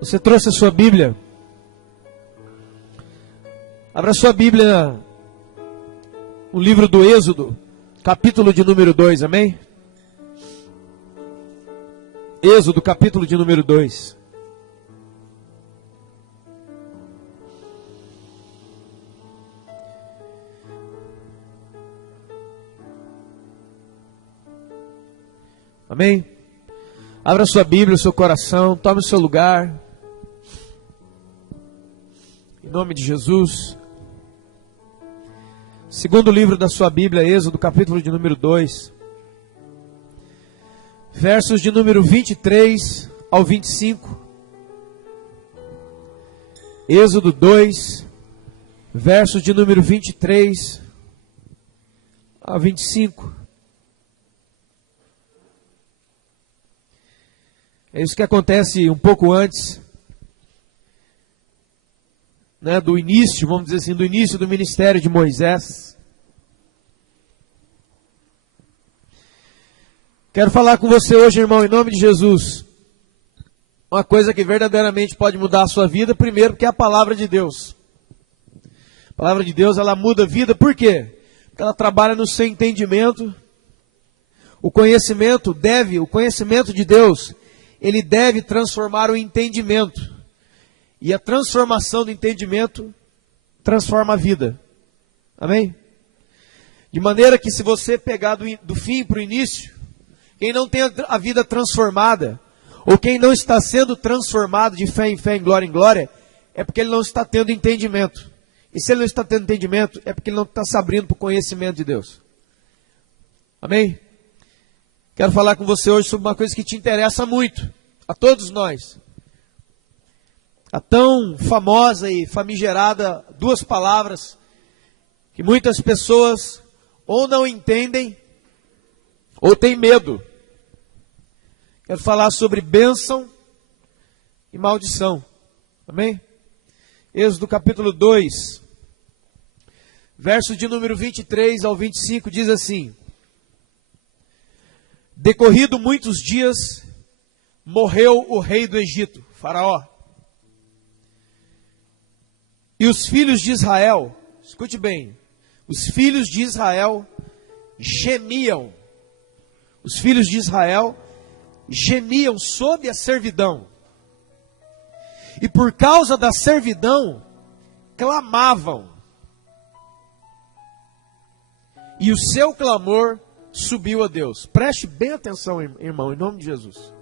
Você trouxe a sua Bíblia? Abra sua Bíblia no livro do Êxodo, capítulo de número 2, amém? Êxodo, capítulo de número 2. Amém? Abra sua Bíblia, o seu coração, tome o seu lugar. Em nome de Jesus. Segundo livro da sua Bíblia, Êxodo, capítulo de número 2. Versos de número 23 ao 25. Êxodo 2, versos de número 23 a 25. É isso que acontece um pouco antes, né, do início, vamos dizer assim, do início do ministério de Moisés. Quero falar com você hoje, irmão, em nome de Jesus, uma coisa que verdadeiramente pode mudar a sua vida, primeiro, porque é a palavra de Deus. A palavra de Deus, ela muda a vida, por quê? Porque ela trabalha no seu entendimento. O conhecimento de Deus, ele deve transformar o entendimento. E a transformação do entendimento transforma a vida. Amém? De maneira que se você pegar do fim para o início, quem não tem a vida transformada, ou quem não está sendo transformado de fé, em glória, é porque ele não está tendo entendimento. E se ele não está tendo entendimento, é porque ele não está se abrindo para o conhecimento de Deus. Amém? Quero falar com você hoje sobre uma coisa que te interessa muito, a todos nós. A tão famosa e famigerada duas palavras que muitas pessoas ou não entendem ou têm medo. Quero falar sobre bênção e maldição. Amém? Êxodo capítulo 2, verso de número 23 ao 25 diz assim: Decorrido muitos dias, morreu o rei do Egito, Faraó. E os filhos de Israel, escute bem, os filhos de Israel gemiam. Os filhos de Israel gemiam sob a servidão. E por causa da servidão, clamavam. E o seu clamor subiu a Deus. Preste bem atenção, irmão, em nome de Jesus.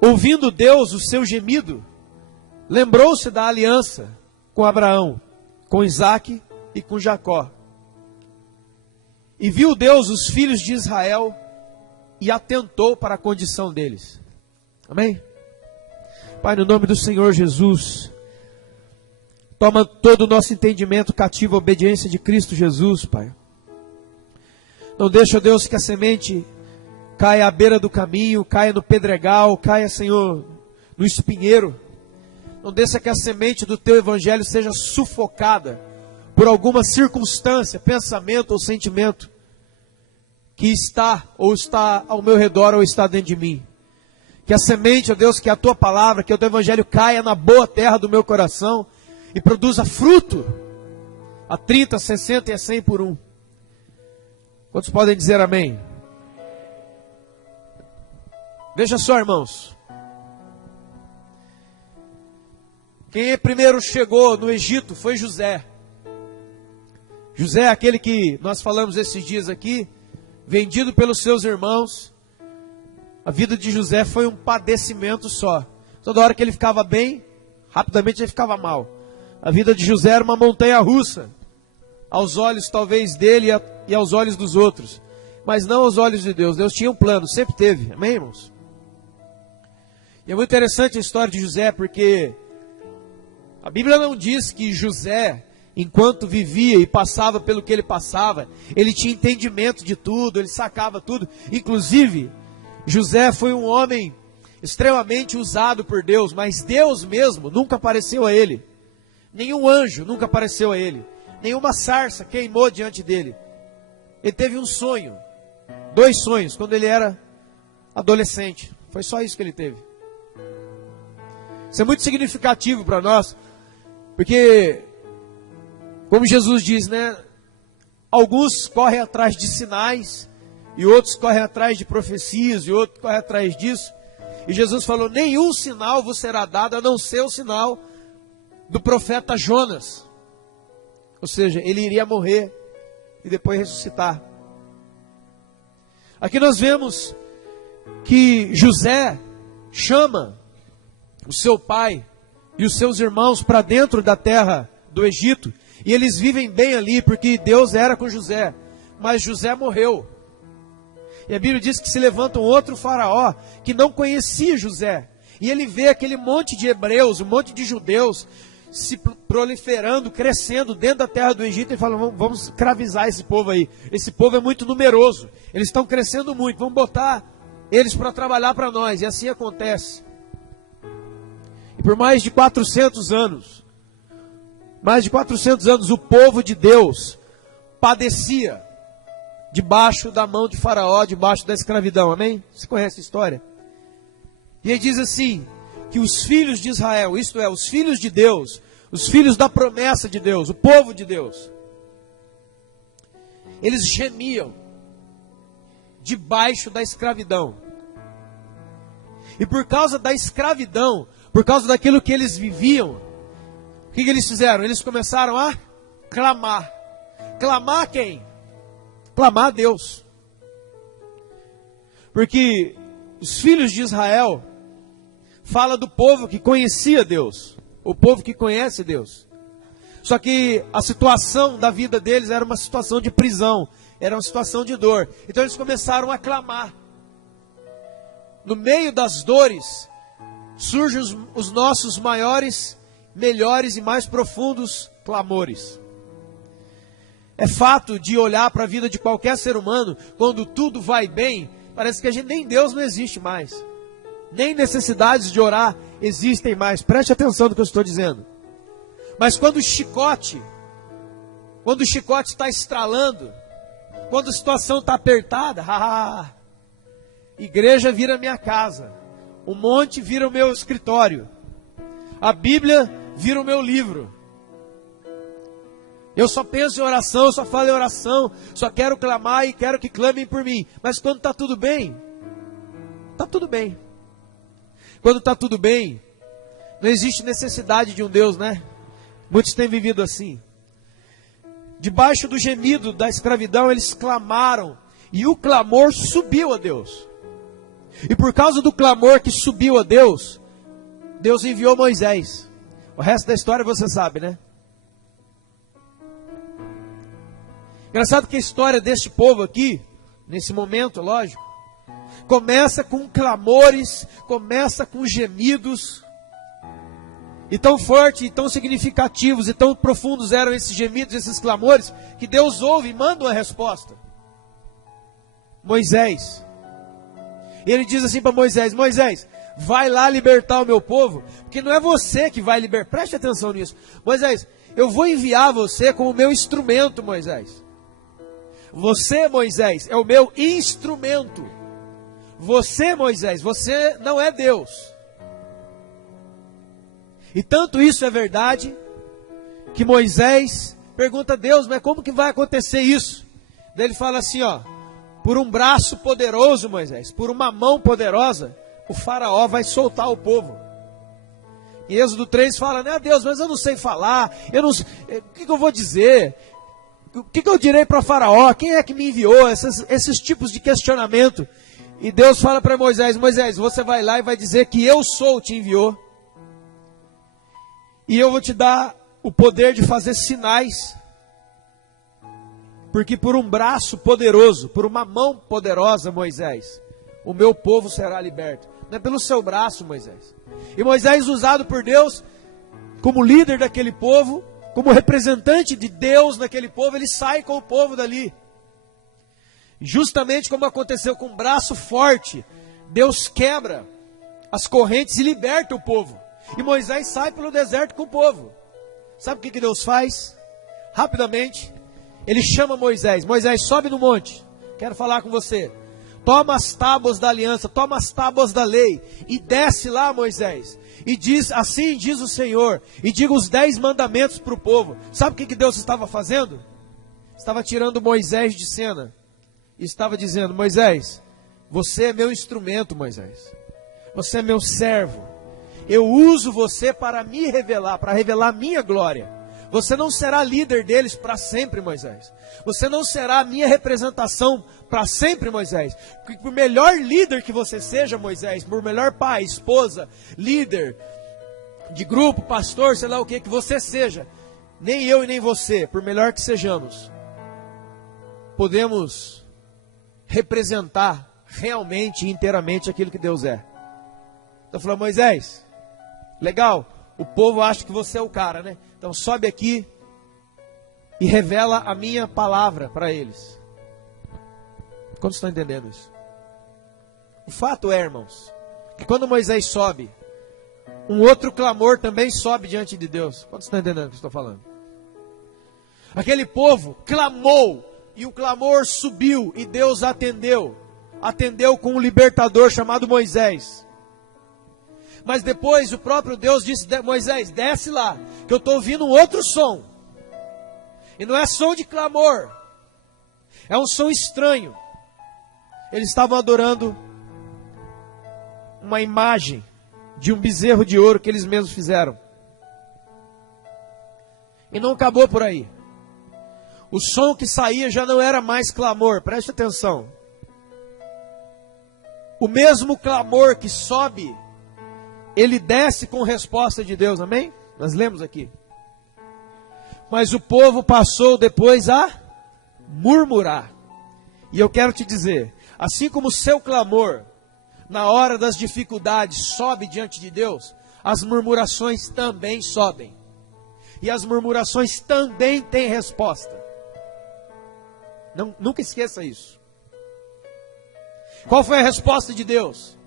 Ouvindo Deus o seu gemido, lembrou-se da aliança com Abraão, com Isaque e com Jacó. E viu Deus os filhos de Israel e atentou para a condição deles. Amém? Pai, no nome do Senhor Jesus, toma todo o nosso entendimento cativo à obediência de Cristo Jesus, Pai. Não deixa, ó Deus, que a semente caia à beira do caminho, caia no pedregal, caia, Senhor, no espinheiro. Não deixa que a semente do Teu Evangelho seja sufocada por alguma circunstância, pensamento ou sentimento que está ao meu redor ou está dentro de mim. Que a semente, ó Deus, que a Tua palavra, que o Teu Evangelho caia na boa terra do meu coração e produza fruto a 30, 60 e a 100 por um. Quantos podem dizer amém? Veja só, irmãos. Quem primeiro chegou no Egito foi José. José é aquele que nós falamos esses dias aqui, vendido pelos seus irmãos. A vida de José foi um padecimento só. Toda hora que ele ficava bem, rapidamente ele ficava mal. A vida de José era uma montanha russa, aos olhos talvez dele e aos olhos dos outros, mas não aos olhos de Deus. Deus tinha um plano, sempre teve, amém, irmãos? E é muito interessante a história de José, porque a Bíblia não diz que José, enquanto vivia e passava pelo que ele passava, ele tinha entendimento de tudo, ele sacava tudo. Inclusive, José foi um homem extremamente usado por Deus, mas Deus mesmo nunca apareceu a ele. Nenhum anjo nunca apareceu a ele. Nenhuma sarça queimou diante dele. Ele teve um sonho, 2 sonhos, quando ele era adolescente. Foi só isso que ele teve. Isso é muito significativo para nós, porque, como Jesus diz, né? Alguns correm atrás de sinais, e outros correm atrás de profecias, e outros correm atrás disso. E Jesus falou: nenhum sinal vos será dado, a não ser o sinal do profeta Jonas. Ou seja, ele iria morrer e depois ressuscitar. Aqui nós vemos que José chama o seu pai e os seus irmãos para dentro da terra do Egito. E eles vivem bem ali, porque Deus era com José. Mas José morreu. E a Bíblia diz que se levanta um outro faraó, que não conhecia José. E ele vê aquele monte de hebreus, um monte de judeus, se proliferando, crescendo dentro da terra do Egito. E fala: vamos escravizar esse povo aí. Esse povo é muito numeroso. Eles estão crescendo muito. Vamos botar eles para trabalhar para nós. E assim acontece. E por mais de 400 anos, o povo de Deus padecia debaixo da mão de Faraó, debaixo da escravidão. Amém? Você conhece a história? E aí diz assim, que os filhos de Israel, isto é, os filhos de Deus, os filhos da promessa de Deus, o povo de Deus, eles gemiam debaixo da escravidão. E por causa da escravidão, por causa daquilo que eles viviam, o que eles fizeram? Eles começaram a clamar. Clamar a quem? Clamar a Deus. Porque os filhos de Israel fala do povo que conhecia Deus, o povo que conhece Deus. Só que a situação da vida deles era uma situação de prisão, era uma situação de dor. Então eles começaram a clamar. No meio das dores, surgem os nossos maiores, melhores e mais profundos clamores. É fato de olhar para a vida de qualquer ser humano, quando tudo vai bem, parece que a gente, nem Deus não existe mais. Nem necessidades de orar existem mais. Preste atenção no que eu estou dizendo. Mas quando o chicote está estralando, quando a situação está apertada, igreja vira minha casa, o monte vira o meu escritório, a Bíblia vira o meu livro. Eu só penso em oração, eu só falo em oração, só quero clamar e quero que clamem por mim. Mas quando está tudo bem, está tudo bem. Quando está tudo bem, não existe necessidade de um Deus, né? Muitos têm vivido assim. Debaixo do gemido da escravidão, eles clamaram, e o clamor subiu a Deus. E por causa do clamor que subiu a Deus, Deus enviou Moisés. O resto da história você sabe, né? Engraçado que a história deste povo aqui, nesse momento, lógico, começa com clamores, começa com gemidos. E tão fortes, e tão significativos, e tão profundos eram esses gemidos, esses clamores, que Deus ouve e manda uma resposta. Moisés. E ele diz assim para Moisés: Moisés, vai lá libertar o meu povo, porque não é você que vai libertar. Preste atenção nisso. Moisés, eu vou enviar você como meu instrumento, Moisés. Você, Moisés, é o meu instrumento. Você, Moisés, você não é Deus. E tanto isso é verdade, que Moisés pergunta a Deus: mas como que vai acontecer isso? Daí ele fala assim, ó: por um braço poderoso, Moisés, por uma mão poderosa, o faraó vai soltar o povo. Em Êxodo 3 fala, né, Deus, mas eu não sei falar, o que eu vou dizer? O que eu direi para faraó? Quem é que me enviou? Esses tipos de questionamento. E Deus fala para Moisés: Moisés, você vai lá e vai dizer que eu sou te enviou. E eu vou te dar o poder de fazer sinais. Porque por um braço poderoso, por uma mão poderosa, Moisés, o meu povo será liberto. Não é pelo seu braço, Moisés. E Moisés, usado por Deus como líder daquele povo, como representante de Deus naquele povo, ele sai com o povo dali. Justamente como aconteceu com um braço forte, Deus quebra as correntes e liberta o povo. E Moisés sai pelo deserto com o povo. Sabe o que Deus faz? Rapidamente, ele chama Moisés: Moisés, sobe no monte, quero falar com você. toma as tábuas da aliança, toma as tábuas da lei, e desce lá, Moisés, e diz, assim diz o Senhor, e diga os 10 mandamentos para o povo. Sabe o que Deus estava fazendo? Estava tirando Moisés de cena, e estava dizendo: Moisés, você é meu instrumento, Moisés, você é meu servo, eu uso você para me revelar, para revelar a minha glória. Você não será líder deles para sempre, Moisés. Você não será a minha representação para sempre, Moisés. Porque por melhor líder que você seja, Moisés, por melhor pai, esposa, líder de grupo, pastor, sei lá o que você seja, nem eu e nem você, por melhor que sejamos, podemos representar realmente e inteiramente aquilo que Deus é. Então falou: Moisés, legal, o povo acha que você é o cara, né? Então sobe aqui e revela a minha palavra para eles. Quantos estão entendendo isso? O fato é, irmãos, que quando Moisés sobe, um outro clamor também sobe diante de Deus. Quantos estão entendendo o que eu estou falando? Aquele povo clamou, e o clamor subiu, e Deus atendeu. Atendeu com um libertador chamado Moisés. Mas depois o próprio Deus disse: Moisés, desce lá, que eu estou ouvindo um outro som. E não é som de clamor, é um som estranho. Eles estavam adorando uma imagem de um bezerro de ouro que eles mesmos fizeram. E não acabou por aí. O som que saía já não era mais clamor, preste atenção. O mesmo clamor que sobe, ele desce com resposta de Deus, amém? Nós lemos aqui. Mas o povo passou depois a murmurar. E eu quero te dizer, assim como o seu clamor, na hora das dificuldades, sobe diante de Deus, as murmurações também sobem. E as murmurações também têm resposta. Nunca esqueça isso. Qual foi a resposta de Deus?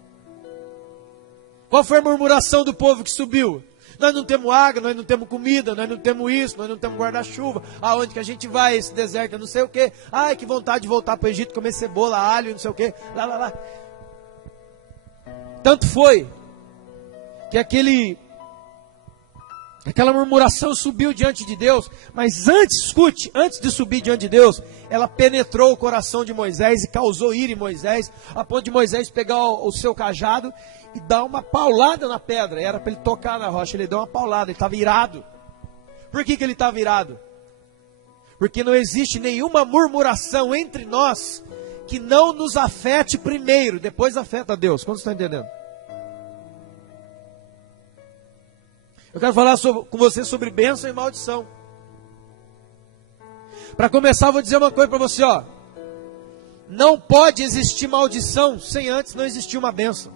Qual foi a murmuração do povo que subiu? Nós não temos água, nós não temos comida, nós não temos isso, nós não temos guarda-chuva. Aonde que a gente vai, esse deserto, não sei o que. Ai, que vontade de voltar para o Egito, comer cebola, alho, não sei o que. Lá, lá, lá. Tanto foi que aquela murmuração subiu diante de Deus. Mas antes, escute, antes de subir diante de Deus, ela penetrou o coração de Moisés e causou ira em Moisés, a ponto de Moisés pegar o seu cajado e dar uma paulada na pedra. Era para ele tocar na rocha, ele deu uma paulada, ele estava irado. Por que ele estava irado? Porque não existe nenhuma murmuração entre nós que não nos afete primeiro, depois afeta a Deus. Quantos estão entendendo? Eu quero falar com você sobre bênção e maldição. Para começar, eu vou dizer uma coisa para você, ó. Não pode existir maldição sem antes não existir uma bênção.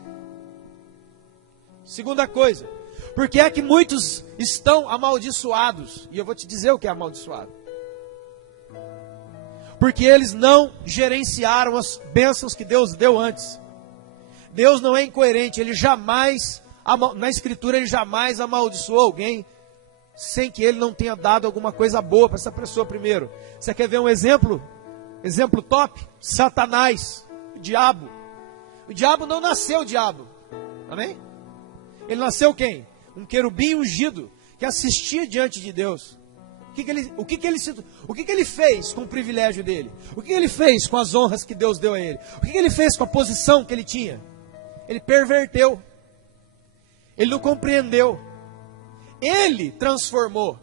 Segunda coisa, por que é que muitos estão amaldiçoados? E eu vou te dizer o que é amaldiçoado. Porque eles não gerenciaram as bênçãos que Deus deu antes. Deus não é incoerente, Ele jamais, na Escritura, Ele jamais amaldiçoou alguém sem que Ele não tenha dado alguma coisa boa para essa pessoa primeiro. Você quer ver um exemplo? Exemplo top? Satanás, o diabo. O diabo não nasceu diabo, amém? Ele nasceu quem? Um querubim ungido, que assistia diante de Deus. O que ele fez com o privilégio dele? O que ele fez com as honras que Deus deu a ele? O que ele fez com a posição que ele tinha? Ele perverteu. Ele não compreendeu. Ele transformou.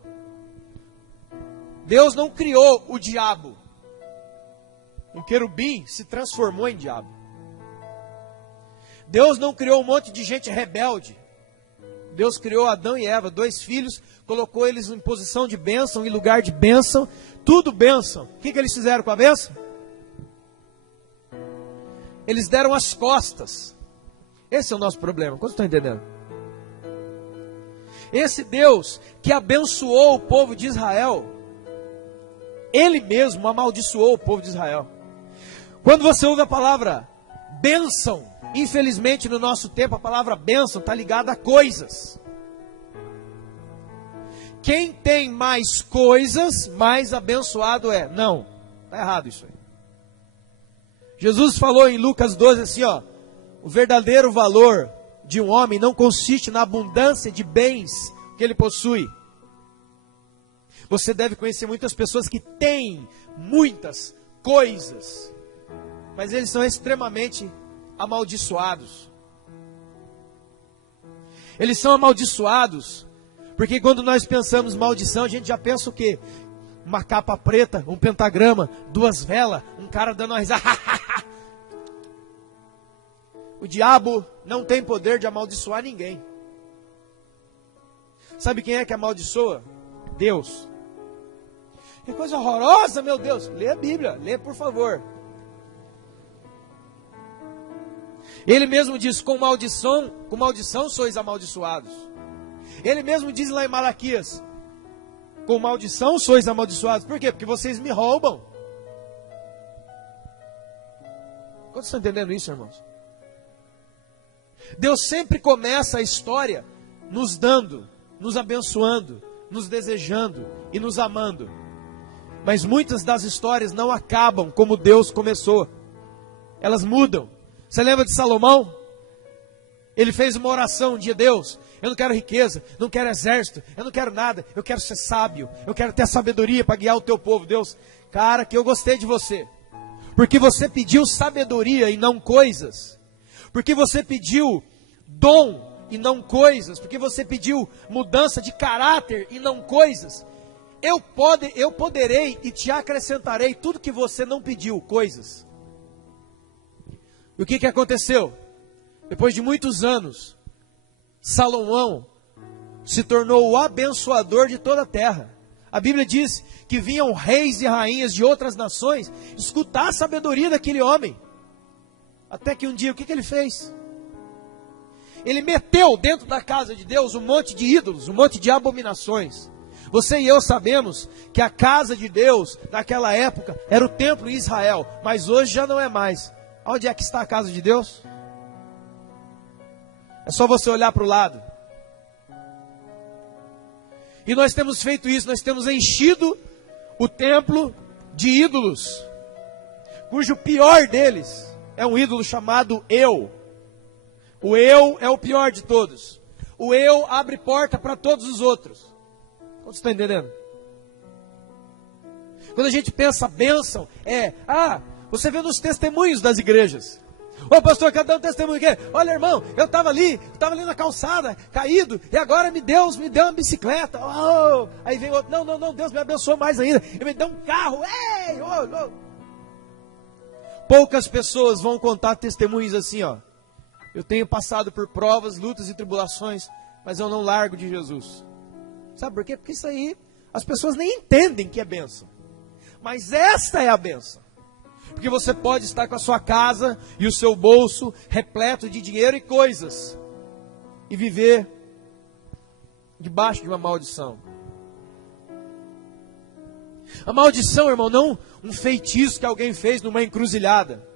Deus não criou o diabo. Um querubim se transformou em diabo. Deus não criou um monte de gente rebelde. Deus criou Adão e Eva, 2 filhos, colocou eles em posição de bênção, em lugar de bênção, tudo bênção. O que eles fizeram com a bênção? Eles deram as costas. Esse é o nosso problema, quantos estão entendendo? Esse Deus que abençoou o povo de Israel, Ele mesmo amaldiçoou o povo de Israel. Quando você ouve a palavra bênção, infelizmente no nosso tempo a palavra bênção está ligada a coisas. Quem tem mais coisas, mais abençoado é. Não, está errado isso aí. Jesus falou em Lucas 12 assim, ó: o verdadeiro valor de um homem não consiste na abundância de bens que ele possui. Você deve conhecer muitas pessoas que têm muitas coisas, mas eles são extremamente amaldiçoados. Eles são amaldiçoados porque quando nós pensamos maldição, a gente já pensa o quê? Uma capa preta, um pentagrama, 2 velas, um cara dando uma risada. O diabo não tem poder de amaldiçoar ninguém. Sabe quem é que amaldiçoa? Deus. Que coisa horrorosa, meu Deus. Lê a Bíblia, lê por favor. Ele mesmo diz: com maldição sois amaldiçoados. Ele mesmo diz lá em Malaquias: com maldição sois amaldiçoados. Por quê? Porque vocês me roubam. Quantos estão entendendo isso, irmãos? Deus sempre começa a história nos dando, nos abençoando, nos desejando e nos amando. Mas muitas das histórias não acabam como Deus começou. Elas mudam. Você lembra de Salomão? Ele fez uma oração um dia: Deus, eu não quero riqueza, não quero exército, eu não quero nada, eu quero ser sábio, eu quero ter sabedoria para guiar o teu povo. Deus, cara, que eu gostei de você, porque você pediu sabedoria e não coisas, porque você pediu dom e não coisas, porque você pediu mudança de caráter e não coisas. Eu poderei e te acrescentarei tudo que você não pediu, coisas. E o que aconteceu? Depois de muitos anos, Salomão se tornou o abençoador de toda a terra. A Bíblia diz que vinham reis e rainhas de outras nações escutar a sabedoria daquele homem. Até que um dia, o que ele fez? Ele meteu dentro da casa de Deus um monte de ídolos, um monte de abominações. Você e eu sabemos que a casa de Deus, naquela época, era o templo em Israel, mas hoje já não é mais. Onde é que está a casa de Deus? É só você olhar para o lado. E nós temos feito isso, nós temos enchido o templo de ídolos, cujo pior deles é um ídolo chamado eu. O eu é o pior de todos. O eu abre porta para todos os outros. Quantos estão entendendo? Quando a gente pensa bênção, você vê nos testemunhos das igrejas. Ô pastor, quer dar um testemunho aqui? Olha, irmão, eu estava ali na calçada, caído, e agora Deus me deu uma bicicleta. Oh! Aí vem outro: não, Deus me abençoou mais ainda, Ele me deu um carro. Ei, oh. Poucas pessoas vão contar testemunhos assim, ó: eu tenho passado por provas, lutas e tribulações, mas eu não largo de Jesus. Sabe por quê? Porque isso aí, as pessoas nem entendem que é bênção. Mas esta é a bênção. Porque você pode estar com a sua casa e o seu bolso repleto de dinheiro e coisas, e viver debaixo de uma maldição. A maldição, irmão, não um feitiço que alguém fez numa encruzilhada.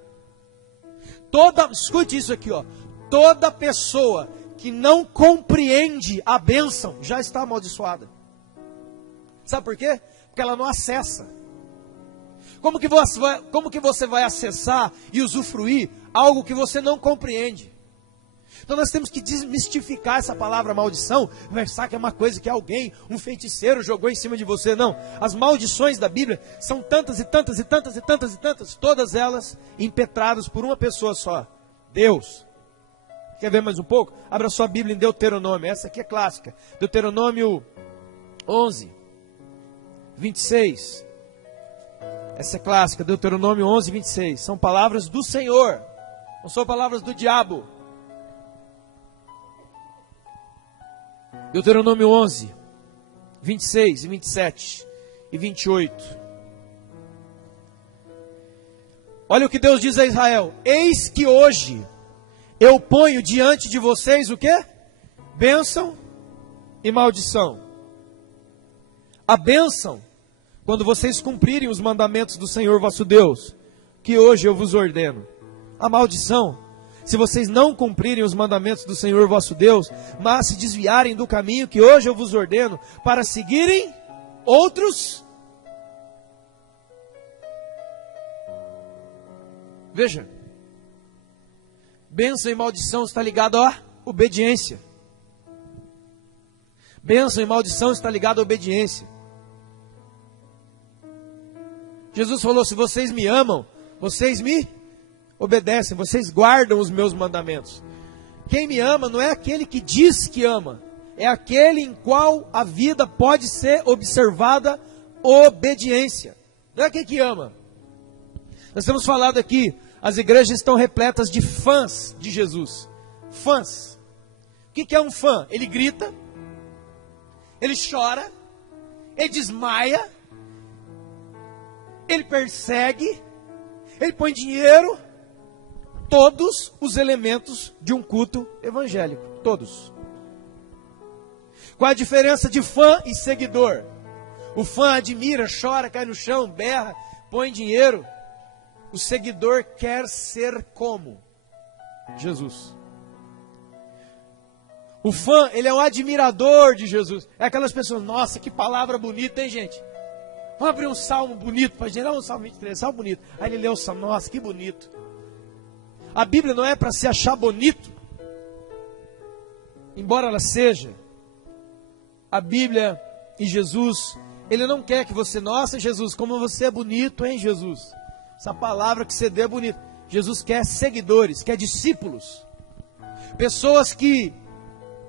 Escute isso aqui, ó. Toda pessoa que não compreende a bênção já está amaldiçoada. Sabe por quê? Porque ela não acessa. Como que você vai acessar e usufruir algo que você não compreende? Então nós temos que desmistificar essa palavra maldição, pensar que é uma coisa que alguém, um feiticeiro jogou em cima de você. Não, as maldições da Bíblia são tantas e tantas e tantas e tantas e tantas, todas elas impetradas por uma pessoa só: Deus. Quer ver mais um pouco? Abra sua Bíblia em Deuteronômio, essa aqui é clássica. Deuteronômio 11, 26. Essa é clássica, Deuteronômio 11, 26. São palavras do Senhor, não são palavras do diabo. Deuteronômio 11, 26 e 27 e 28. Olha o que Deus diz a Israel: eis que hoje eu ponho diante de vocês o quê? Bênção e maldição. A bênção, quando vocês cumprirem os mandamentos do Senhor vosso Deus, que hoje eu vos ordeno. A maldição, se vocês não cumprirem os mandamentos do Senhor vosso Deus, mas se desviarem do caminho que hoje eu vos ordeno, para seguirem outros. Veja, bênção e maldição está ligado à obediência. Bênção e maldição está ligado à obediência. Jesus falou: se vocês me amam, vocês me obedecem, vocês guardam os meus mandamentos. Quem me ama não é aquele que diz que ama, é aquele em qual a vida pode ser observada obediência. Não é aquele que ama. Nós temos falado aqui, as igrejas estão repletas de fãs de Jesus. Fãs. O que é um fã? Ele grita, ele chora, ele desmaia, ele persegue, ele põe dinheiro. Todos os elementos de um culto evangélico. Todos. Qual a diferença de fã e seguidor? O fã admira, chora, cai no chão, berra, põe dinheiro. O seguidor quer ser como Jesus. O fã, ele é um admirador de Jesus. É aquelas pessoas: nossa, que palavra bonita, hein, gente? Vamos abrir um salmo bonito para a gente. Um salmo 23, salmo bonito. Aí ele lê o salmo: nossa, que bonito. A Bíblia não é para se achar bonito, embora ela seja. A Bíblia e Jesus, Ele não quer que você: nossa, Jesus, como você é bonito, hein, Jesus? Essa palavra que você deu é bonita. Jesus quer seguidores, quer discípulos, pessoas que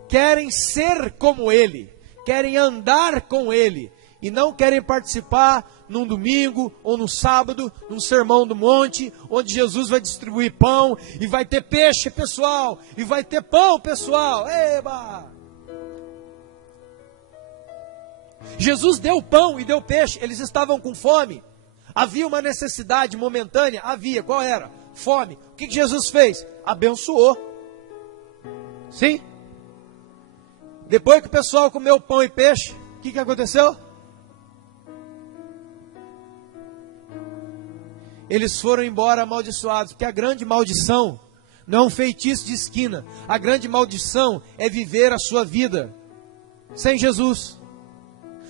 querem ser como Ele, querem andar com Ele, e não querem participar num domingo ou no sábado, num sermão do monte, onde Jesus vai distribuir pão, e vai ter peixe, pessoal, e vai ter pão, pessoal. Eba! Jesus deu pão e deu peixe, eles estavam com fome, havia uma necessidade momentânea, havia, qual era? Fome. O que Jesus fez? Abençoou. Sim? Depois que o pessoal comeu pão e peixe, o que aconteceu? Eles foram embora amaldiçoados, porque a grande maldição não é um feitiço de esquina. A grande maldição é viver a sua vida sem Jesus,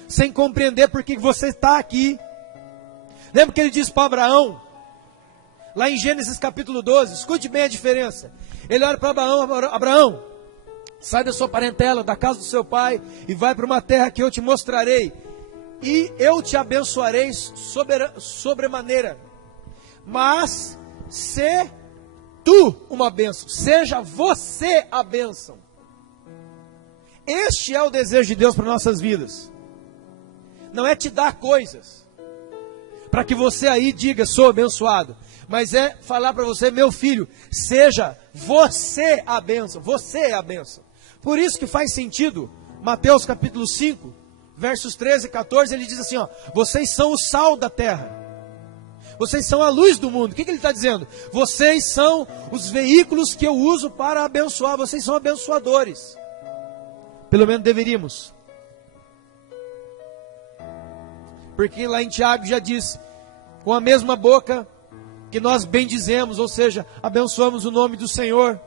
sem compreender por que você está aqui. Lembra que ele disse para Abraão, lá em Gênesis capítulo 12, escute bem a diferença. Ele olha para Abraão: Abraão, sai da sua parentela, da casa do seu pai, e vai para uma terra que eu te mostrarei, e eu te abençoarei sobremaneira. Mas se tu uma bênção, seja você a bênção. Este é o desejo de Deus para nossas vidas. Não é te dar coisas para que você aí diga: sou abençoado. Mas é falar para você: meu filho, seja você a bênção. Você é a bênção. Por isso que faz sentido Mateus capítulo 5, versos 13 e 14, ele diz assim: ó, vocês são o sal da terra, vocês são a luz do mundo. O que ele está dizendo? Vocês são os veículos que eu uso para abençoar. Vocês são abençoadores. Pelo menos deveríamos. Porque lá em Tiago já diz: com a mesma boca que nós bendizemos, ou seja, abençoamos o nome do Senhor,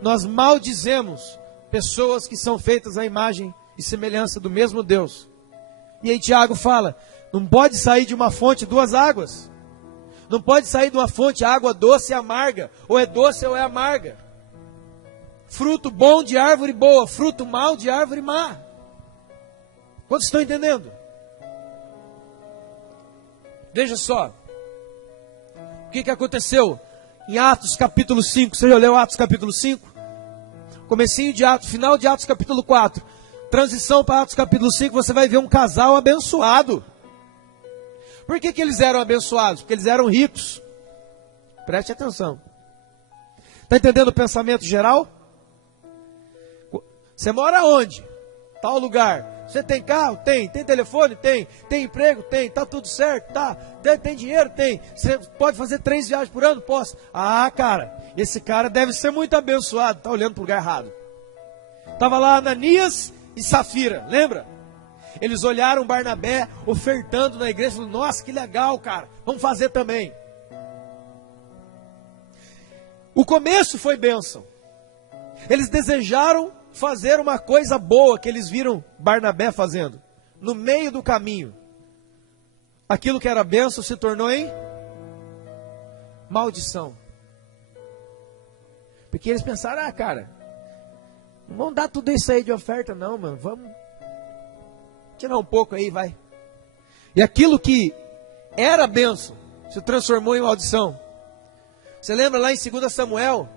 nós maldizemos pessoas que são feitas à imagem e semelhança do mesmo Deus. E aí Tiago fala: não pode sair de uma fonte duas águas. Não pode sair de uma fonte água doce e amarga. Ou é doce ou é amarga. Fruto bom de árvore boa, fruto mau de árvore má. Quantos estão entendendo? Veja só. O que aconteceu em Atos capítulo 5? Você já leu Atos capítulo 5? Comecinho de Atos, final de Atos capítulo 4. Transição para Atos capítulo 5, você vai ver um casal abençoado. Por que eles eram abençoados? Porque eles eram ricos. Preste atenção. Está entendendo o pensamento geral? Você mora onde? Tal lugar. Você tem carro? Tem. Tem telefone? Tem. Tem emprego? Tem. Está tudo certo? Tá. Tem dinheiro? Tem. Você pode fazer 3 viagens por ano? Posso. Ah, cara, esse cara deve ser muito abençoado. Está olhando para o lugar errado. Estava lá Ananias e Safira, lembra? Eles olharam Barnabé ofertando na igreja e falaram: nossa, que legal, cara, vamos fazer também. O começo foi bênção. Eles desejaram fazer uma coisa boa que eles viram Barnabé fazendo. No meio do caminho, aquilo que era bênção se tornou em maldição. Porque eles pensaram, cara, não vamos dar tudo isso aí de oferta não, mano, vamos tirar um pouco aí, vai. E aquilo que era bênção, se transformou em maldição. Você lembra lá em 2 Samuel,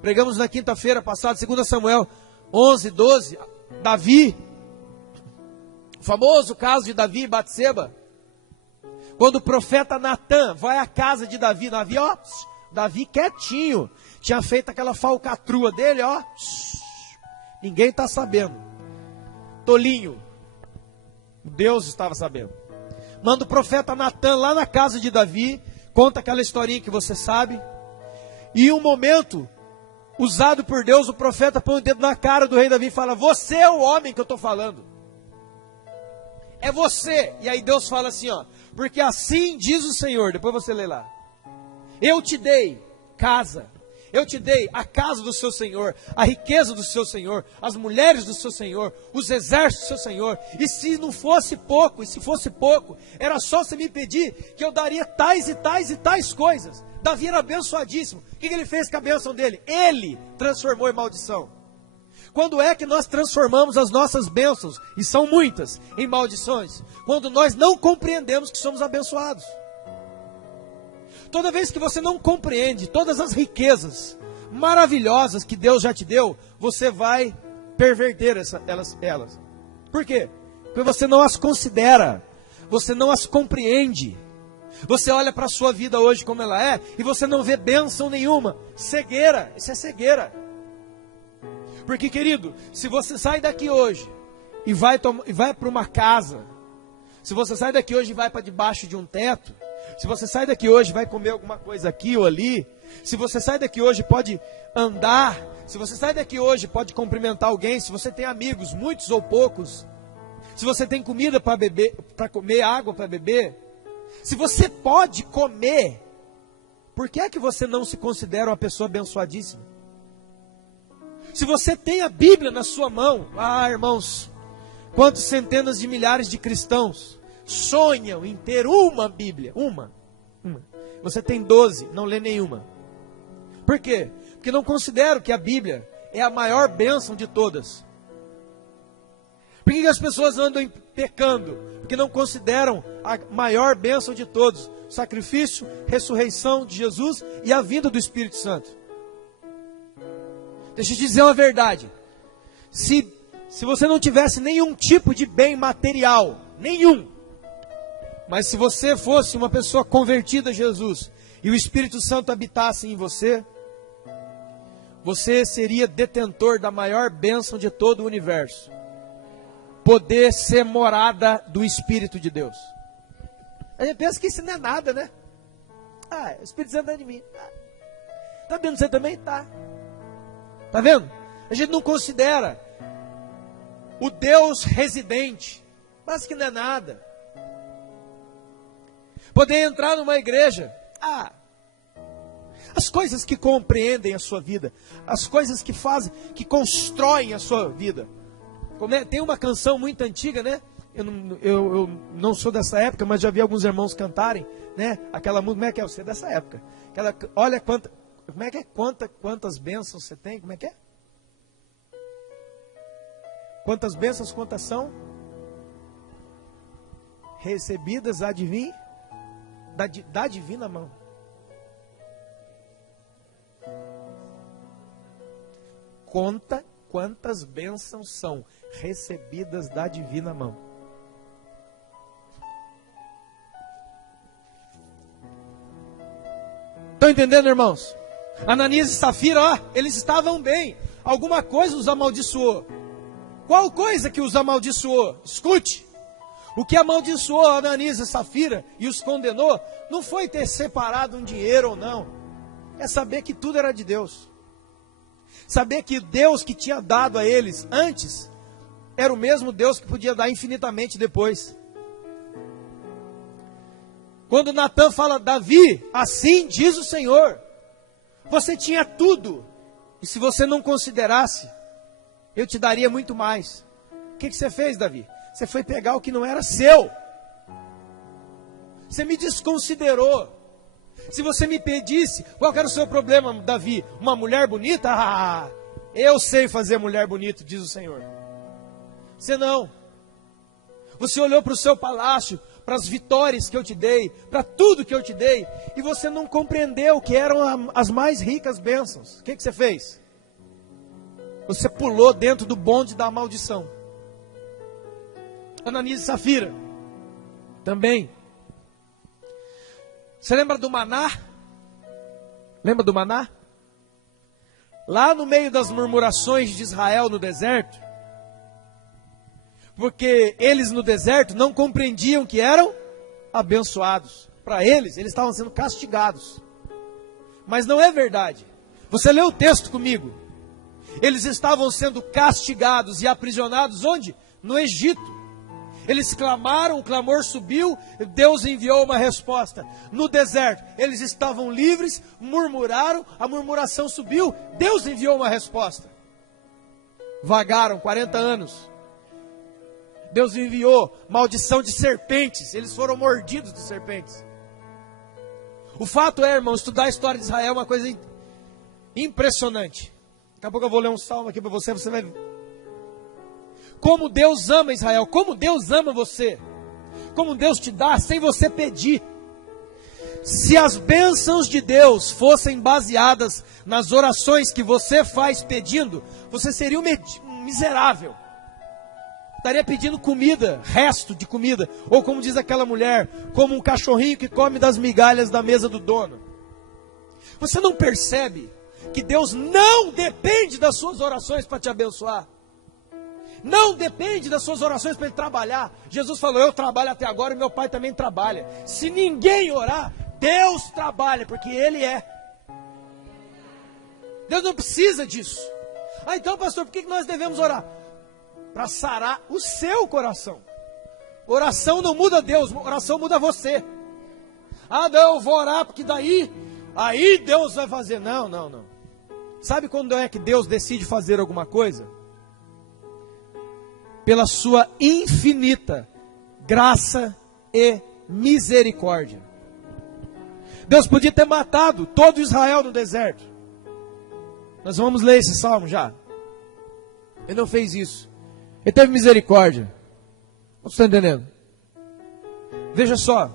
pregamos na quinta-feira passada, 2 Samuel 11, 12, Davi, o famoso caso de Davi e Batseba, quando o profeta Natã vai à casa de Davi, Davi quietinho, tinha feito aquela falcatrua dele, ninguém está sabendo, tolinho, Deus estava sabendo. Manda o profeta Natã lá na casa de Davi, conta aquela historinha que você sabe, e em um momento, usado por Deus, o profeta põe o dedo na cara do rei Davi e fala, você é o homem que eu estou falando, é você. E aí Deus fala assim, porque assim diz o Senhor, depois você lê lá, eu te dei casa, eu te dei a casa do seu Senhor, a riqueza do seu Senhor, as mulheres do seu Senhor, os exércitos do seu Senhor, e se não fosse pouco, e se fosse pouco, era só você me pedir, que eu daria tais e tais e tais coisas. Davi era abençoadíssimo. O que ele fez com a bênção dele? Ele transformou em maldição. Quando é que nós transformamos as nossas bênçãos, e são muitas, em maldições? Quando nós não compreendemos que somos abençoados. Toda vez que você não compreende todas as riquezas maravilhosas que Deus já te deu, você vai perverter elas. Por quê? Porque você não as considera, você não as compreende. Você olha para a sua vida hoje como ela é, e você não vê bênção nenhuma. Cegueira, isso é cegueira. Porque, querido, se você sai daqui hoje e vai para uma casa, se você sai daqui hoje e vai para debaixo de um teto, se você sai daqui hoje e vai comer alguma coisa aqui ou ali, se você sai daqui hoje pode andar, se você sai daqui hoje pode cumprimentar alguém, se você tem amigos, muitos ou poucos, se você tem comida para beber, para comer, água para beber, se você pode comer, por que é que você não se considera uma pessoa abençoadíssima? Se você tem a Bíblia na sua mão, irmãos, quantas centenas de milhares de cristãos sonham em ter uma Bíblia, uma. Você tem 12, não lê nenhuma. Por quê? Porque não considero que a Bíblia é a maior bênção de todas. Por que as pessoas andam pecando? Porque não consideram a maior bênção de todos: sacrifício, ressurreição de Jesus e a vinda do Espírito Santo. Deixa eu te dizer uma verdade. Se você não tivesse nenhum tipo de bem material, nenhum, mas se você fosse uma pessoa convertida a Jesus e o Espírito Santo habitasse em você, você seria detentor da maior bênção de todo o universo: poder ser morada do Espírito de Deus. A gente pensa que isso não é nada, né? O Espírito Santo está em mim. Está vendo você também? Tá. Está vendo? A gente não considera o Deus residente, mas que não é nada. Poder entrar numa igreja, as coisas que compreendem a sua vida, as coisas que fazem, que constroem a sua vida. Tem uma canção muito antiga, né? Eu não sou dessa época, mas já vi alguns irmãos cantarem, né? Aquela música, como é que é? Você é dessa época. Olha como é que é? Quantas bênçãos você tem? Como é que é? Quantas bênçãos, quantas são? Recebidas, adivinha? Da divina mão. Conta quantas bênçãos são recebidas da divina mão. Estão entendendo, irmãos? Ananias e Safira, eles estavam bem. Alguma coisa os amaldiçoou. Qual coisa que os amaldiçoou? Escute. O que amaldiçoou Ananias e Safira e os condenou não foi ter separado um dinheiro ou não. É saber que tudo era de Deus. Saber que Deus que tinha dado a eles antes era o mesmo Deus que podia dar infinitamente depois. Quando Natã fala: Davi, assim diz o Senhor, você tinha tudo, e se você não considerasse, eu te daria muito mais. O que você fez, Davi? Você foi pegar o que não era seu. Você me desconsiderou. Se você me pedisse, qual era o seu problema, Davi? Uma mulher bonita? Ah, eu sei fazer mulher bonita, diz o Senhor. Você não. Você olhou para o seu palácio, para as vitórias que eu te dei, para tudo que eu te dei, e você não compreendeu que eram as mais ricas bênçãos. O que você fez? Você pulou dentro do bonde da maldição. Ananias e Safira, também. Você lembra do maná? Lembra do maná? Lá no meio das murmurações de Israel no deserto, porque eles no deserto não compreendiam que eram abençoados. Para eles estavam sendo castigados. Mas não é verdade. Você lê o texto comigo. Eles estavam sendo castigados e aprisionados onde? No Egito. Eles clamaram, o clamor subiu, Deus enviou uma resposta. No deserto, eles estavam livres, murmuraram, a murmuração subiu, Deus enviou uma resposta. Vagaram 40 anos. Deus enviou maldição de serpentes, eles foram mordidos de serpentes. O fato é, irmão, estudar a história de Israel é uma coisa impressionante. Daqui a pouco eu vou ler um salmo aqui para você, você vai ver. Como Deus ama Israel, como Deus ama você, como Deus te dá sem você pedir. Se as bênçãos de Deus fossem baseadas nas orações que você faz pedindo, você seria um miserável. Estaria pedindo comida, resto de comida, ou como diz aquela mulher, como um cachorrinho que come das migalhas da mesa do dono. Você não percebe que Deus não depende das suas orações para te abençoar? Não depende das suas orações para Ele trabalhar. Jesus falou, eu trabalho até agora e meu Pai também trabalha. Se ninguém orar, Deus trabalha, porque Ele é. Deus não precisa disso. Ah, então pastor, por que nós devemos orar? Para sarar o seu coração. Oração não muda Deus, oração muda você. Ah não, eu vou orar porque aí Deus vai fazer. Não. Sabe quando é que Deus decide fazer alguma coisa? Pela sua infinita graça e misericórdia. Deus podia ter matado todo Israel no deserto. Nós vamos ler esse salmo já. Ele não fez isso. Ele teve misericórdia. Não está entendendo? Veja só.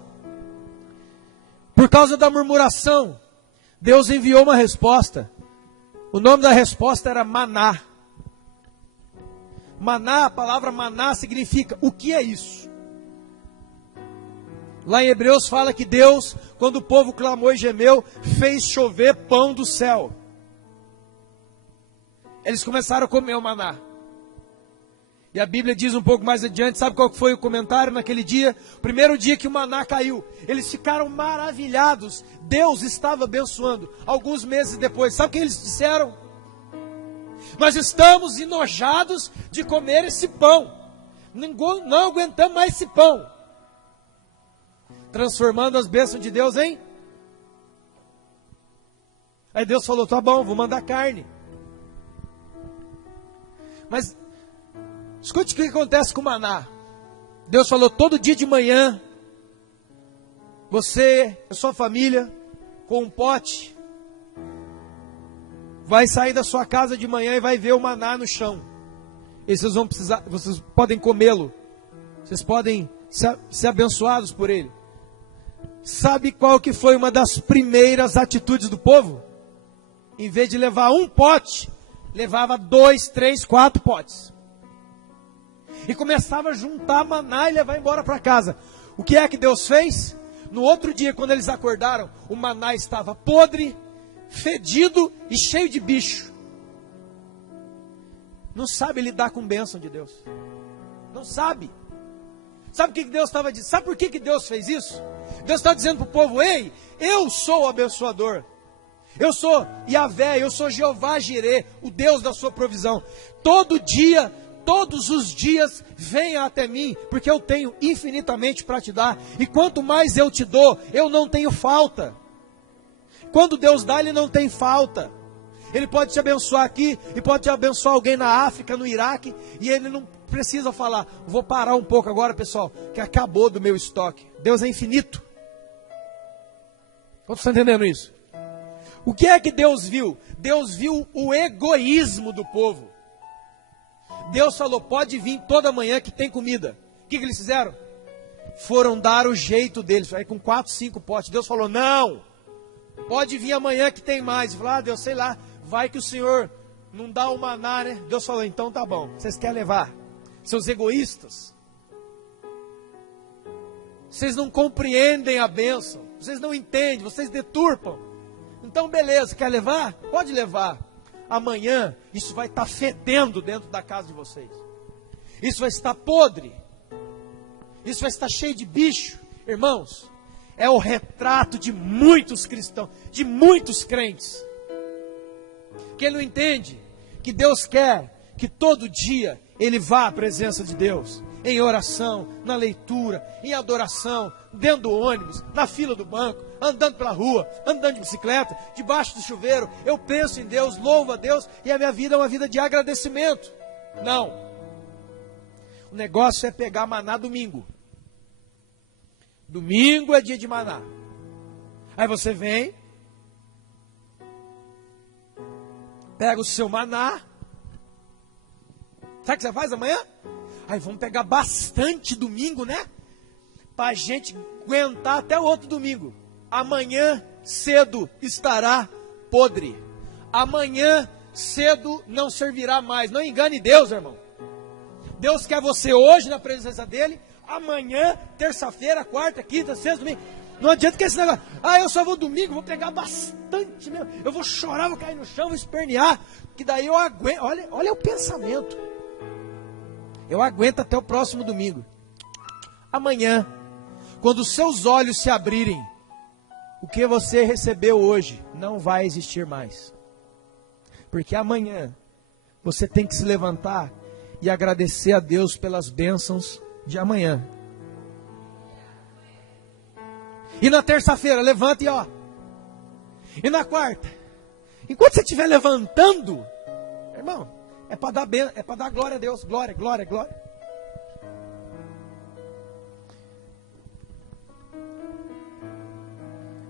Por causa da murmuração, Deus enviou uma resposta. O nome da resposta era maná. Maná, a palavra maná significa, o que é isso? Lá em Hebreus fala que Deus, quando o povo clamou e gemeu, fez chover pão do céu. Eles começaram a comer o maná. E a Bíblia diz um pouco mais adiante, sabe qual foi o comentário naquele dia? O primeiro dia que o maná caiu, eles ficaram maravilhados, Deus estava abençoando. Alguns meses depois, sabe o que eles disseram? Nós estamos enojados de comer esse pão, não aguentamos mais esse pão. Transformando as bênçãos de Deus em... Aí Deus falou, tá bom, vou mandar carne. Mas... escute o que acontece com o maná. Deus falou, todo dia de manhã, você e sua família, com um pote, vai sair da sua casa de manhã e vai ver o maná no chão. E vocês podem comê-lo. Vocês podem ser abençoados por ele. Sabe qual que foi uma das primeiras atitudes do povo? Em vez de levar um pote, levava 2, 3, 4 potes. E começava a juntar maná e levar embora para casa. O que é que Deus fez? No outro dia, quando eles acordaram, o maná estava podre, fedido e cheio de bicho. Não sabe lidar com bênção de Deus. Não sabe. Sabe o que Deus estava dizendo? Sabe por que Deus fez isso? Deus está dizendo para o povo, ei, eu sou o abençoador. Eu sou Yahvé, eu sou Jeová Jirê, o Deus da sua provisão. Todo dia, todos os dias, venha até mim, porque eu tenho infinitamente para te dar. E quanto mais eu te dou, eu não tenho falta. Quando Deus dá, Ele não tem falta. Ele pode te abençoar aqui, e pode te abençoar alguém na África, no Iraque, e Ele não precisa falar, vou parar um pouco agora, pessoal, que acabou do meu estoque. Deus é infinito. Quantos estão entendendo isso? O que é que Deus viu? Deus viu o egoísmo do povo. Deus falou, pode vir toda manhã que tem comida. O que eles fizeram? Foram dar o jeito deles, aí com 4, 5 potes. Deus falou, não, pode vir amanhã que tem mais. Falou, Deus, sei lá, vai que o Senhor não dá o maná, né? Deus falou, então tá bom, vocês querem levar? Seus egoístas. Vocês não compreendem a bênção, vocês não entendem, vocês deturpam. Então beleza, quer levar? Pode levar. Amanhã isso vai estar fedendo dentro da casa de vocês. Isso vai estar podre. Isso vai estar cheio de bicho. Irmãos, é o retrato de muitos cristãos, de muitos crentes. Que ele não entende que Deus quer que todo dia ele vá à presença de Deus. Em oração, na leitura, em adoração, dentro do ônibus, na fila do banco, andando pela rua, andando de bicicleta, debaixo do chuveiro. Eu penso em Deus, louvo a Deus, e a minha vida é uma vida de agradecimento. Não. O negócio é pegar maná domingo. Domingo é dia de maná. Aí você vem, pega o seu maná. Sabe o que você faz amanhã? Aí vamos pegar bastante domingo, né? Para a gente aguentar até o outro domingo. Amanhã cedo estará podre. Amanhã cedo não servirá mais. Não engane Deus, irmão. Deus quer você hoje na presença dele. Amanhã, terça-feira, quarta, quinta, sexta, domingo. Não adianta que esse negócio, eu só vou domingo, vou pegar bastante mesmo. Eu vou chorar, vou cair no chão, vou espernear. Que daí eu aguento. Olha o pensamento. Eu aguento até o próximo domingo. Amanhã, quando os seus olhos se abrirem, o que você recebeu hoje não vai existir mais. Porque amanhã, você tem que se levantar e agradecer a Deus pelas bênçãos de amanhã. E na terça-feira, levanta e ó. E na quarta, enquanto você estiver levantando, irmão, é para dar glória a Deus. Glória, glória, glória.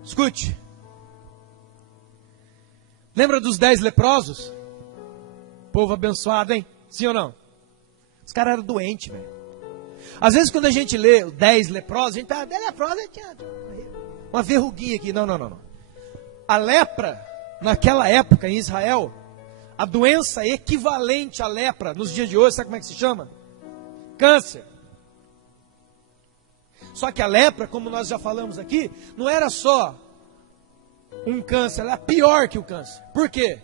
Escute. Lembra dos 10 leprosos? Povo abençoado, hein? Sim ou não? Os caras eram doentes, velho. Às vezes quando a gente lê 10 leprosos, a gente tá 10 leprosos, tinha uma verruguinha aqui. Não. A lepra, naquela época em Israel, a doença equivalente à lepra nos dias de hoje, sabe como é que se chama? Câncer. Só que a lepra, como nós já falamos aqui, não era só um câncer, ela é pior que o câncer. Por quê?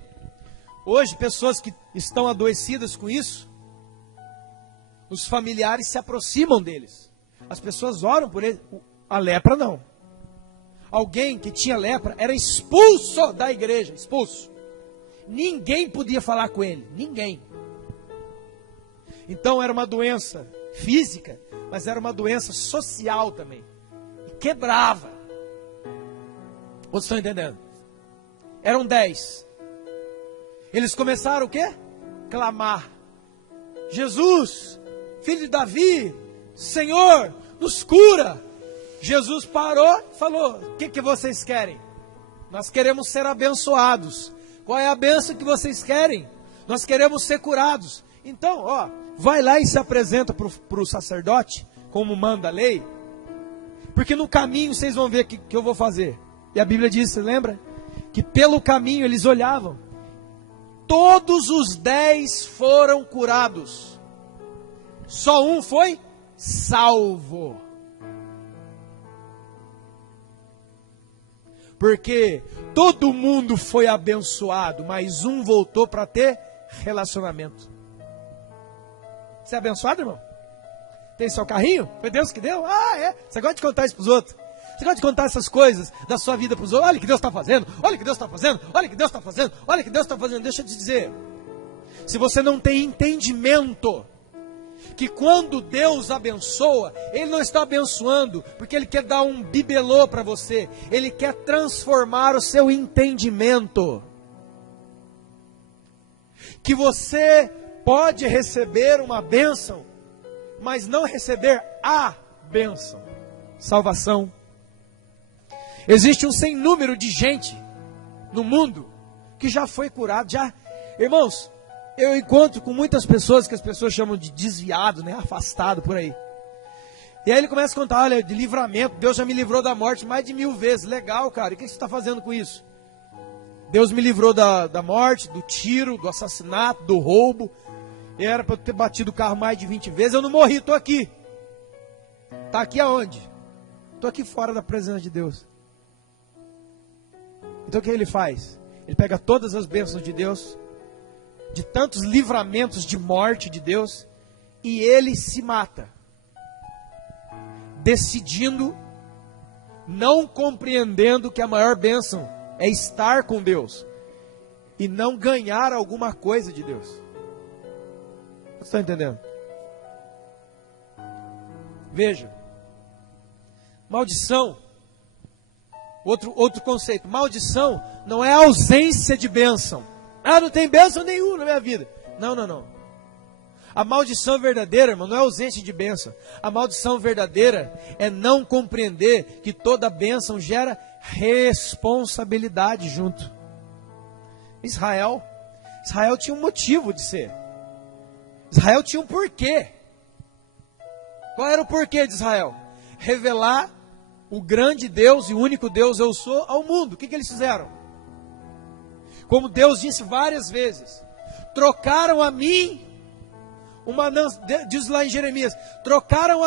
Hoje, pessoas que estão adoecidas com isso, os familiares se aproximam deles. As pessoas oram por eles. A lepra não. Alguém que tinha lepra era expulso da igreja, expulso. Ninguém podia falar com ele, ninguém. Então era uma doença física, mas era uma doença social também. E quebrava. Vocês estão entendendo? Eram 10. Eles começaram o quê? Clamar. Jesus, filho de Davi, Senhor, nos cura. Jesus parou e falou, o que vocês querem? Nós queremos ser abençoados. Qual é a bênção que vocês querem? Nós queremos ser curados. Então, vai lá e se apresenta para o sacerdote, como manda a lei. Porque no caminho vocês vão ver o que eu vou fazer. E a Bíblia diz, você lembra? Que pelo caminho eles olhavam. Todos os 10 foram curados. Só um foi salvo. Porque todo mundo foi abençoado, mas um voltou para ter relacionamento. Você é abençoado, irmão? Tem seu carrinho? Foi Deus que deu? É. Você gosta de contar isso para os outros? Você gosta de contar essas coisas da sua vida para os outros? Olha o que Deus está fazendo, olha o que Deus está fazendo, olha o que Deus está fazendo, olha o que Deus está fazendo. Deixa eu te dizer, se você não tem entendimento, que quando Deus abençoa, Ele não está abençoando porque Ele quer dar um bibelô para você. Ele quer transformar o seu entendimento. Que você pode receber uma bênção, mas não receber a bênção. Salvação. Existe um sem número de gente no mundo que já foi curado, já. Irmãos, eu encontro com muitas pessoas que as pessoas chamam de desviado, né, afastado por aí. E aí ele começa a contar, olha, de livramento, Deus já me livrou da morte mais de 1000 vezes. Legal, cara, e o que você está fazendo com isso? Deus me livrou da morte, do tiro, do assassinato, do roubo. Era para eu ter batido o carro mais de 20 vezes, eu não morri, estou aqui. Está aqui aonde? Estou aqui fora da presença de Deus. Então o que ele faz? Ele pega todas as bênçãos de Deus, de tantos livramentos de morte de Deus, e ele se mata, decidindo, não compreendendo que a maior bênção é estar com Deus, e não ganhar alguma coisa de Deus. Você está entendendo? Veja, maldição, outro conceito, maldição não é ausência de bênção. Ah, não tem bênção nenhuma na minha vida. Não. A maldição verdadeira, irmão, não é ausência de bênção. A maldição verdadeira é não compreender que toda bênção gera responsabilidade junto. Israel tinha um motivo de ser. Israel tinha um porquê. Qual era o porquê de Israel? Revelar o grande Deus e o único Deus eu sou ao mundo. O que eles fizeram? Como Deus disse várias vezes, trocaram a mim, diz lá em Jeremias, trocaram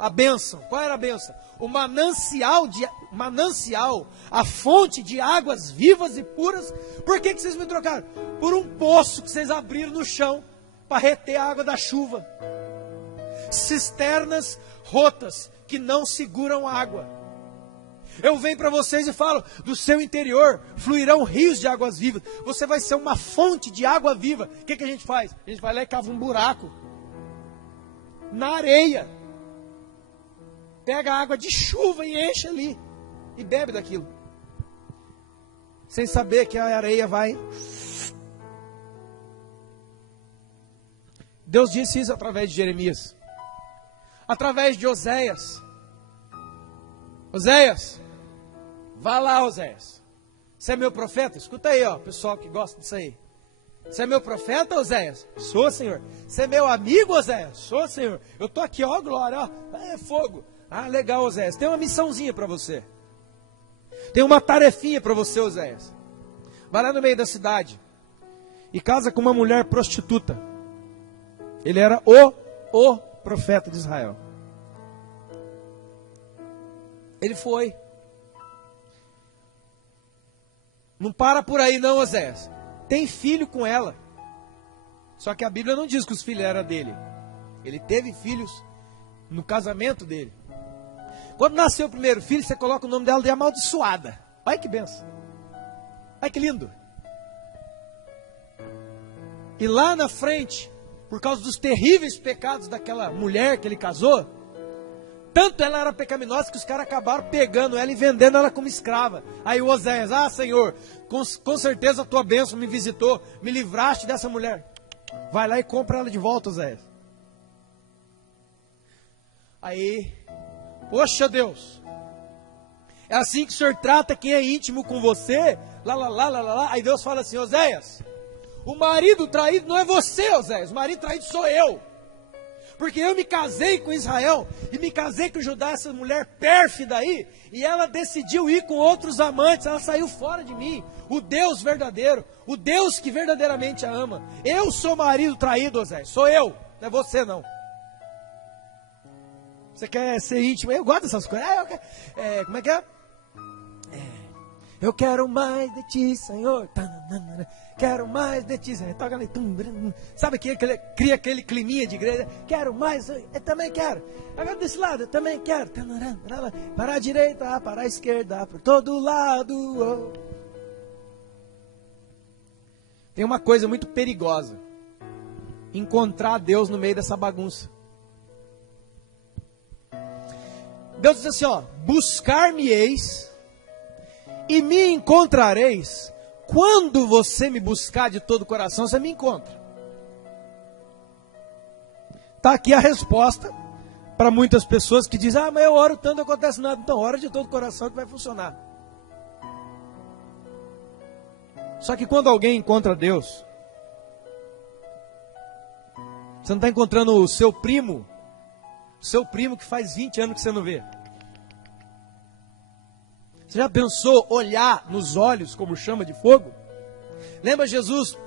a bênção. Qual era a bênção? O manancial, a fonte de águas vivas e puras. Por que vocês me trocaram? Por um poço que vocês abriram no chão para reter a água da chuva. Cisternas rotas que não seguram água. Eu venho para vocês e falo, do seu interior fluirão rios de águas vivas. Você vai ser uma fonte de água viva. O que a gente faz? A gente vai lá e cava um buraco na areia, pega a água de chuva e enche ali e bebe daquilo, sem saber que a areia vai. Deus disse isso através de Jeremias, através de Oséias. Oséias, vá lá, Oséias. Você é meu profeta? Escuta aí, ó, pessoal que gosta disso aí. Você é meu profeta, Oséias? Sou, Senhor. Você é meu amigo, Oséias? Sou, Senhor. Eu estou aqui, ó, glória, ó. É fogo. Ah, legal, Oséias. Tem uma missãozinha para você. Tem uma tarefinha para você, Oséias. Vai lá no meio da cidade e casa com uma mulher prostituta. Ele era o profeta de Israel. Ele foi. Não para por aí não, Oséias. Tem filho com ela. Só que a Bíblia não diz que os filhos eram dele. Ele teve filhos no casamento dele. Quando nasceu o primeiro filho, você coloca o nome dela de amaldiçoada. Olha que benção. Olha que lindo. E lá na frente, por causa dos terríveis pecados daquela mulher que ele casou, tanto ela era pecaminosa que os caras acabaram pegando ela e vendendo ela como escrava. Aí o Oséias, ah, Senhor, com certeza a tua bênção me visitou, me livraste dessa mulher. Vai lá e compra ela de volta, Oséias. Aí, poxa Deus, é assim que o Senhor trata quem é íntimo com você? Lá. Aí Deus fala assim, Oséias, o marido traído não é você, Oséias, o marido traído sou eu. Porque eu me casei com Israel e me casei com Judá, essa mulher pérfida aí, e ela decidiu ir com outros amantes, ela saiu fora de mim. O Deus verdadeiro, o Deus que verdadeiramente a ama. Eu sou marido traído, Oséias, sou eu, não é você não. Você quer ser íntimo? Eu gosto dessas coisas. Como é que é? Eu quero mais de ti, Senhor. Quero mais de ti, Senhor. Toca ali. Sabe que cria aquele climinha de igreja? Quero mais, eu também quero. Agora desse lado, eu também quero. Para a direita, para a esquerda, por todo lado. Tem uma coisa muito perigosa: encontrar Deus no meio dessa bagunça. Deus diz assim, ó, buscar-me-eis e me encontrareis. Quando você me buscar de todo o coração, você me encontra. Está aqui a resposta para muitas pessoas que dizem, mas eu oro tanto, não acontece nada. Então, ora de todo o coração que vai funcionar. Só que quando alguém encontra Deus, você não está encontrando o seu primo que faz 20 anos que você não vê. Você já pensou olhar nos olhos como chama de fogo? Lembra Jesus,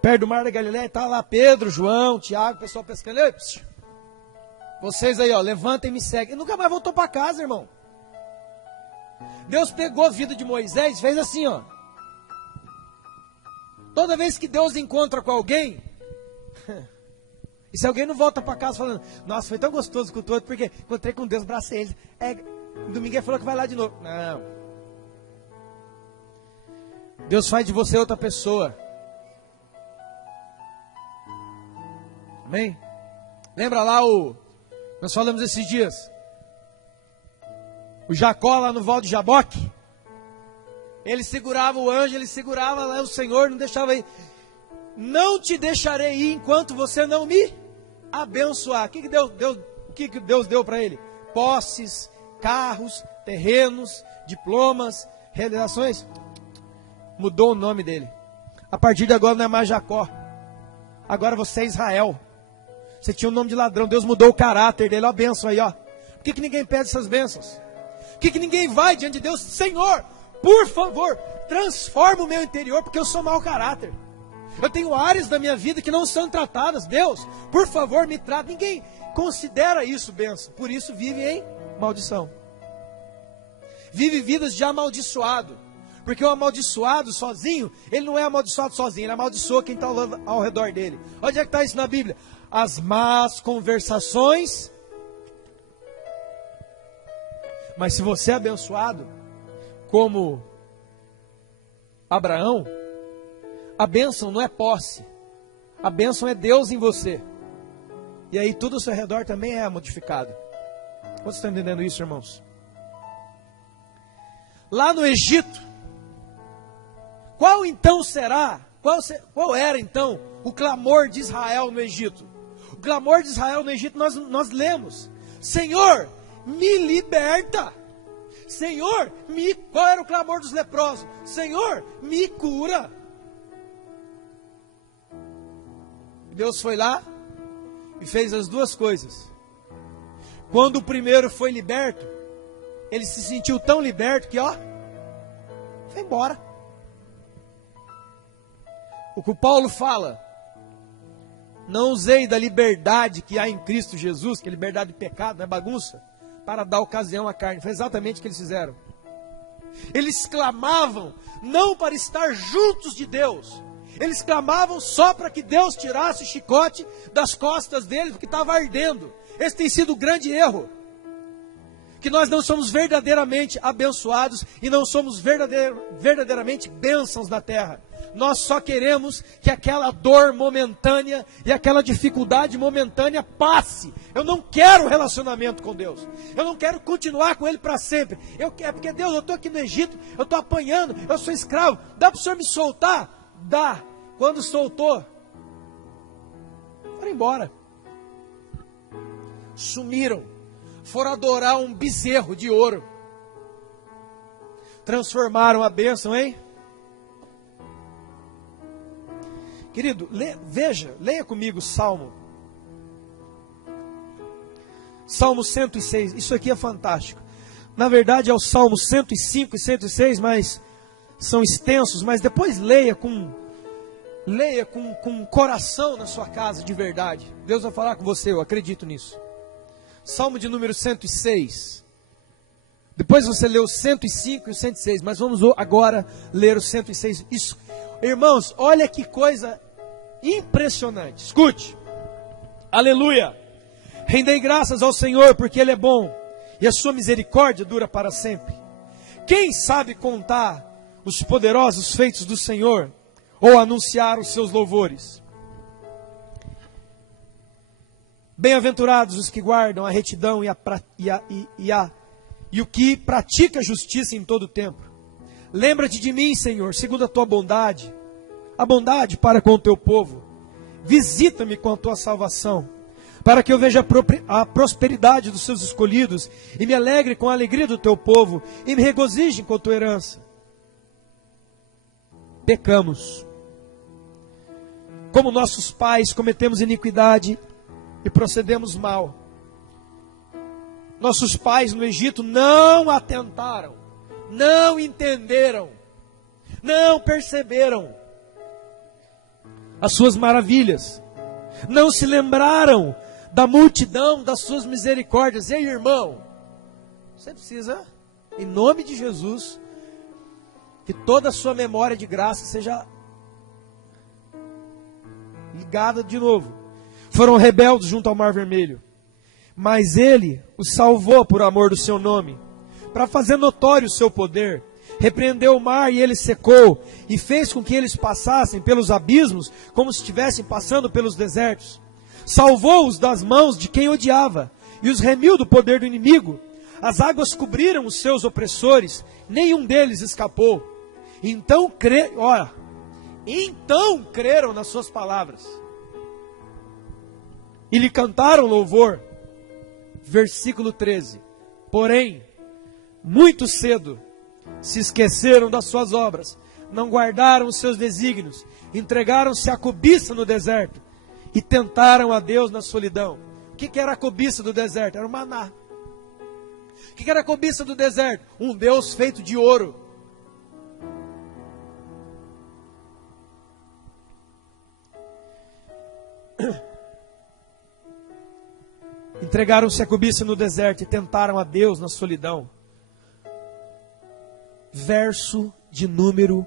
perto do mar da Galileia, estava lá Pedro, João, Tiago, o pessoal pescando. Ei, vocês aí, ó, levantem e me seguem. Ele nunca mais voltou para casa, irmão. Deus pegou a vida de Moisés e fez assim, ó. Toda vez que Deus encontra com alguém, e se alguém não volta para casa falando, nossa, foi tão gostoso com o todo, porque encontrei com Deus, abracei ele. Domingo ele falou que vai lá de novo. Não. Deus faz de você outra pessoa. Amém? Lembra lá nós falamos esses dias, o Jacó lá no Val de Jaboque, ele segurava o anjo, ele segurava lá o Senhor, não deixava ir. Não te deixarei ir enquanto você não me abençoar. O que Deus deu para ele? Posses, carros, terrenos, diplomas, realizações. Mudou o nome dele. A partir de agora não é mais Jacó. Agora você é Israel. Você tinha o nome de ladrão. Deus mudou o caráter dele. Ó a bênção aí, ó. Por que ninguém pede essas bênçãos? Por que ninguém vai diante de Deus? Senhor, por favor, transforma o meu interior, porque eu sou mau caráter. Eu tenho áreas da minha vida que não são tratadas. Deus, por favor, me trata. Ninguém considera isso bênção. Por isso vive em maldição. Vive vidas de amaldiçoado. Porque o amaldiçoado sozinho, ele não é amaldiçoado sozinho, ele amaldiçoa quem está ao redor dele. Onde é que está isso na Bíblia? As más conversações. Mas se você é abençoado, como Abraão, a bênção não é posse, a bênção é Deus em você. E aí tudo ao seu redor também é modificado. Vocês estão entendendo isso, irmãos? Lá no Egito, qual era então o clamor de Israel no Egito? O clamor de Israel no Egito nós lemos: Senhor, me liberta. Senhor, qual era o clamor dos leprosos? Senhor, me cura. Deus foi lá e fez as duas coisas. Quando o primeiro foi liberto, ele se sentiu tão liberto que, foi embora. O que o Paulo fala, não usei da liberdade que há em Cristo Jesus, que é liberdade de pecado, não é bagunça, para dar ocasião à carne. Foi exatamente o que eles fizeram. Eles clamavam não para estar juntos de Deus, eles clamavam só para que Deus tirasse o chicote das costas deles, porque estava ardendo. Esse tem sido o grande erro, que nós não somos verdadeiramente abençoados e não somos verdadeiramente bênçãos na terra. Nós só queremos que aquela dor momentânea e aquela dificuldade momentânea passe. Eu não quero relacionamento com Deus. Eu não quero continuar com Ele para sempre. Porque Deus, eu estou aqui no Egito, eu estou apanhando, eu sou escravo. Dá para o Senhor me soltar? Dá. Quando soltou, foram embora. Sumiram. Foram adorar um bezerro de ouro. Transformaram a bênção em... Querido, leia comigo o Salmo 106, isso aqui é fantástico. Na verdade é o Salmo 105 e 106, mas são extensos, mas depois leia com coração na sua casa de verdade. Deus vai falar com você, eu acredito nisso. Salmo de número 106. Depois você lê o 105 e o 106, mas vamos agora ler o 106. Isso, irmãos, olha que coisa impressionante. Escute. Aleluia. Rendei graças ao Senhor, porque Ele é bom, e a sua misericórdia dura para sempre. Quem sabe contar os poderosos feitos do Senhor, ou anunciar os seus louvores? Bem-aventurados os que guardam a retidão e o que pratica a justiça em todo o tempo. Lembra-te de mim, Senhor, segundo a tua bondade, a bondade para com o teu povo. Visita-me com a tua salvação, para que eu veja a prosperidade dos seus escolhidos, e me alegre com a alegria do teu povo, e me regozije com a tua herança. Pecamos. Como nossos pais, cometemos iniquidade e procedemos mal. Nossos pais no Egito não atentaram, não entenderam, não perceberam as suas maravilhas, não se lembraram da multidão das suas misericórdias. Ei, irmão, você precisa, em nome de Jesus, que toda a sua memória de graça seja ligada de novo. Foram rebeldes junto ao Mar Vermelho, mas Ele os salvou por amor do seu nome, para fazer notório o seu poder. Repreendeu o mar e ele secou, e fez com que eles passassem pelos abismos, como se estivessem passando pelos desertos. Salvou-os das mãos de quem odiava, e os remiu do poder do inimigo. As águas cobriram os seus opressores, nenhum deles escapou. Então creram nas suas palavras, e lhe cantaram louvor. Versículo 13. Porém, muito cedo se esqueceram das suas obras, não guardaram os seus desígnios, entregaram-se à cobiça no deserto, e tentaram a Deus na solidão. O que era a cobiça do deserto? Era o maná. O que era a cobiça do deserto? Um Deus feito de ouro. Entregaram-se à cobiça no deserto e tentaram a Deus na solidão. Verso de número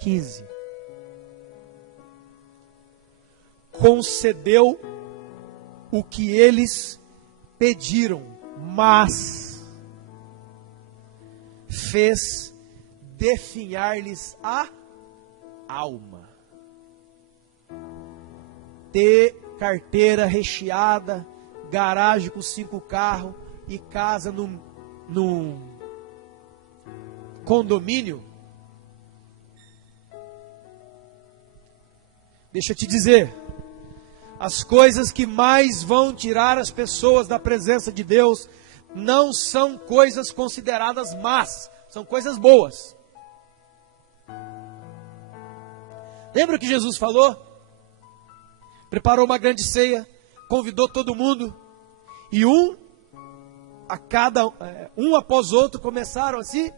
15. Concedeu o que eles pediram, mas fez definhar-lhes a alma. Ter carteira recheada, garagem com 5 carros e casa num condomínio. Deixa eu te dizer, as coisas que mais vão tirar as pessoas da presença de Deus não são coisas consideradas más, são coisas boas. Lembra que Jesus falou? Preparou uma grande ceia, convidou todo mundo, e um após outro começaram a se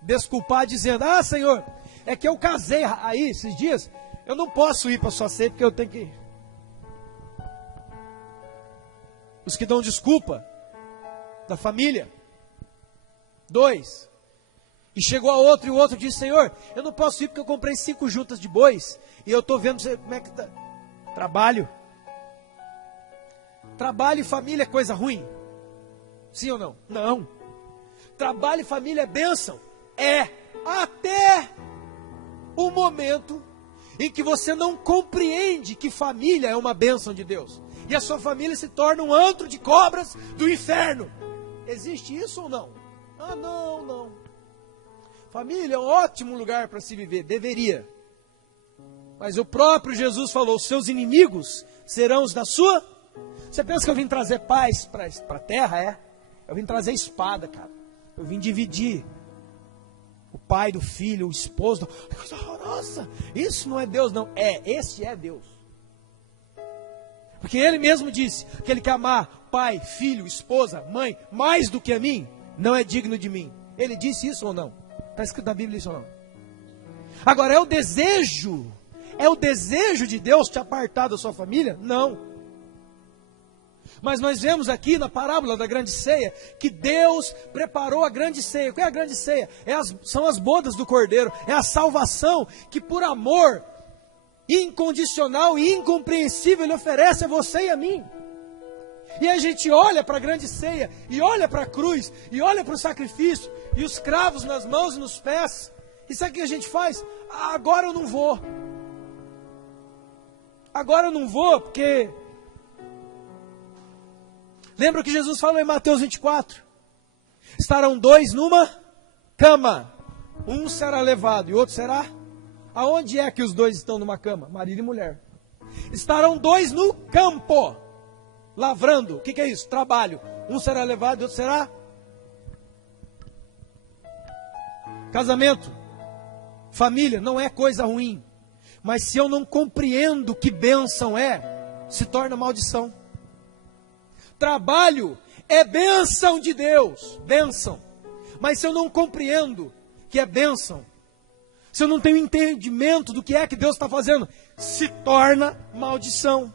desculpar, dizendo: ah, Senhor, é que eu casei aí esses dias, eu não posso ir para a sua ceia porque eu tenho que... Os que dão desculpa da família. 2. E chegou a outro, e o outro disse: Senhor, eu não posso ir porque eu comprei 5 juntas de bois, e eu estou vendo como é que está. Trabalho e família é coisa ruim? Sim ou não? Não. Trabalho e família é bênção? É. Até o momento em que você não compreende que família é uma bênção de Deus, e a sua família se torna um antro de cobras do inferno. Existe isso ou não? Ah, não. Família é um ótimo lugar para se viver, deveria. Mas o próprio Jesus falou: seus inimigos serão os da sua... Você pensa que eu vim trazer paz para a terra? É. Eu vim trazer espada, cara. Eu vim dividir o pai do filho, o esposo. Coisa horrorosa. Isso não é Deus, não. Esse é Deus. Porque Ele mesmo disse: aquele que amar pai, filho, esposa, mãe, mais do que a mim, não é digno de mim. Ele disse isso ou não? Está escrito na Bíblia isso ou não? Agora, é o desejo de Deus te apartar da sua família? Não. Mas nós vemos aqui na parábola da grande ceia que Deus preparou a grande ceia. O que é a grande ceia? São as bodas do Cordeiro, é a salvação que por amor incondicional e incompreensível Ele oferece a você e a mim. E a gente olha para a grande ceia, e olha para a cruz, e olha para o sacrifício, e os cravos nas mãos e nos pés, e sabe o que a gente faz? Agora eu não vou. Agora eu não vou, porque... Lembra o que Jesus falou em Mateus 24? Estarão 2 numa cama. Um será levado e o outro será... Aonde é que os 2 estão numa cama? Marido e mulher. Estarão 2 no campo. lavrando. O que é isso? Trabalho. Um será levado e outro será. Casamento, família, não é coisa ruim. Mas se eu não compreendo que bênção é, se torna maldição. Trabalho é bênção de Deus, bênção. Mas se eu não compreendo que é bênção, se eu não tenho entendimento do que é que Deus está fazendo, se torna maldição.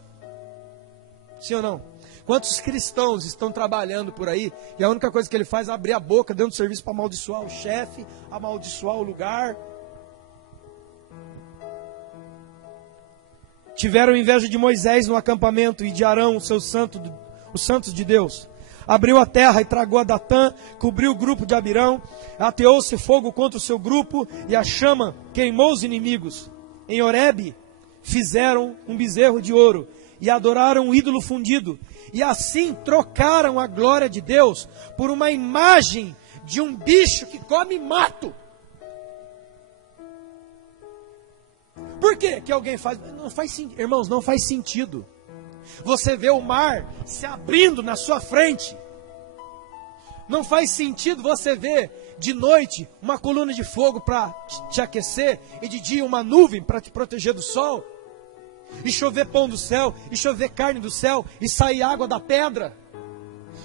Sim ou não? Quantos cristãos estão trabalhando por aí e a única coisa que ele faz é abrir a boca dentro do serviço para amaldiçoar o chefe, amaldiçoar o lugar. Tiveram inveja de Moisés no acampamento e de Arão, os santos de Deus. Abriu a terra e tragou a Datã, cobriu o grupo de Abirão, ateou-se fogo contra o seu grupo e a chama queimou os inimigos. Em Horebe fizeram um bezerro de ouro e adoraram um ídolo fundido. E assim trocaram a glória de Deus por uma imagem de um bicho que come mato. Por quê que alguém faz? Não faz sentido, irmãos, não faz sentido. Você vê o mar se abrindo na sua frente. Não faz sentido você ver de noite uma coluna de fogo para te aquecer e de dia uma nuvem para te proteger do sol. E chover pão do céu, e chover carne do céu, e sair água da pedra.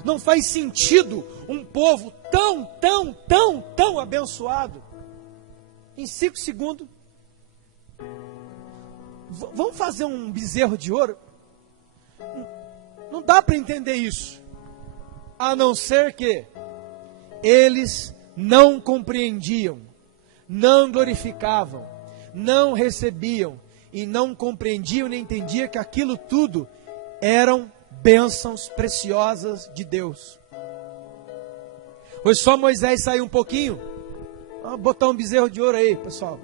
Não faz sentido um povo tão abençoado. Em 5 segundos, vamos fazer um bezerro de ouro? Não dá para entender isso. A não ser que eles não compreendiam, não glorificavam, não recebiam, e não compreendiam nem entendiam que aquilo tudo eram bênçãos preciosas de Deus. Foi só Moisés sair um pouquinho. Vamos botar um bezerro de ouro aí, pessoal.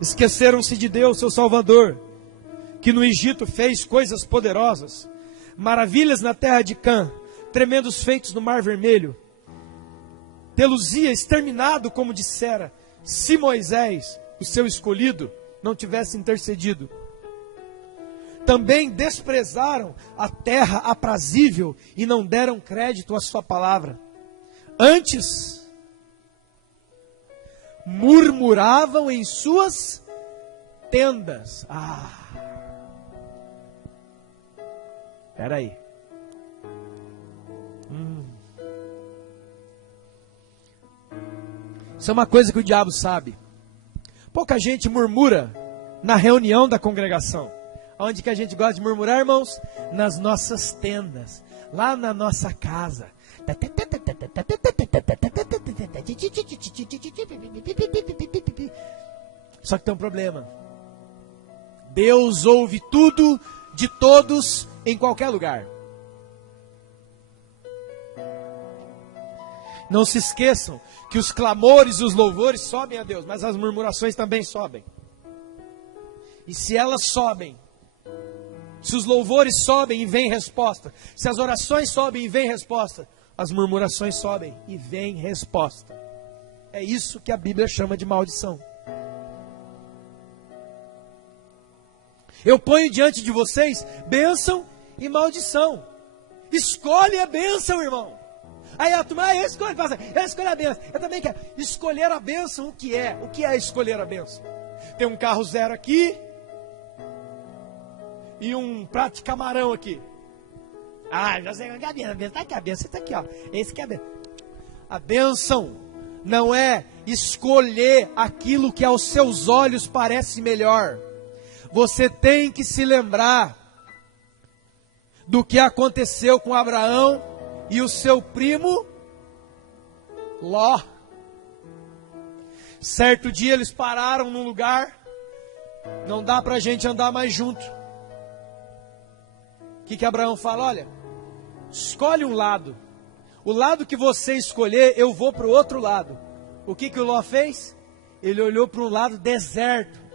Esqueceram-se de Deus, seu Salvador, que no Egito fez coisas poderosas, maravilhas na terra de Cã, tremendos feitos no Mar Vermelho. Tê-los-ia exterminado, como dissera, se Moisés, o seu escolhido, não tivesse intercedido. Também desprezaram a terra aprazível e não deram crédito à sua palavra. Antes, murmuravam em suas tendas. Espera aí. Isso é uma coisa que o diabo sabe. Pouca gente murmura na reunião da congregação. Onde que a gente gosta de murmurar, irmãos? Nas nossas tendas, lá na nossa casa. Só que tem um problema. Deus ouve tudo de todos em qualquer lugar. Não se esqueçam que os clamores e os louvores sobem a Deus, mas as murmurações também sobem. E se elas sobem, se os louvores sobem e vem resposta, se as orações sobem e vem resposta, as murmurações sobem e vem resposta. É isso que a Bíblia chama de maldição. Eu ponho diante de vocês bênção e maldição. Escolhe a bênção, irmão. Aí a turma, eu escolho a bênção. Eu também quero. Escolher a bênção, o que é? O que é escolher a bênção? Tem um carro zero aqui e um prato de camarão aqui. Já sei que é a bênção. Tá aqui a bênção, tá aqui, ó. Esse que é a bênção. A bênção não é escolher aquilo que aos seus olhos parece melhor. Você tem que se lembrar do que aconteceu com Abraão e o seu primo Ló. Certo dia eles pararam num lugar, não dá para a gente andar mais junto. O que Abraão fala? Olha, escolhe um lado. O lado que você escolher, eu vou para o outro lado. O que o Ló fez? Ele olhou para um lado deserto.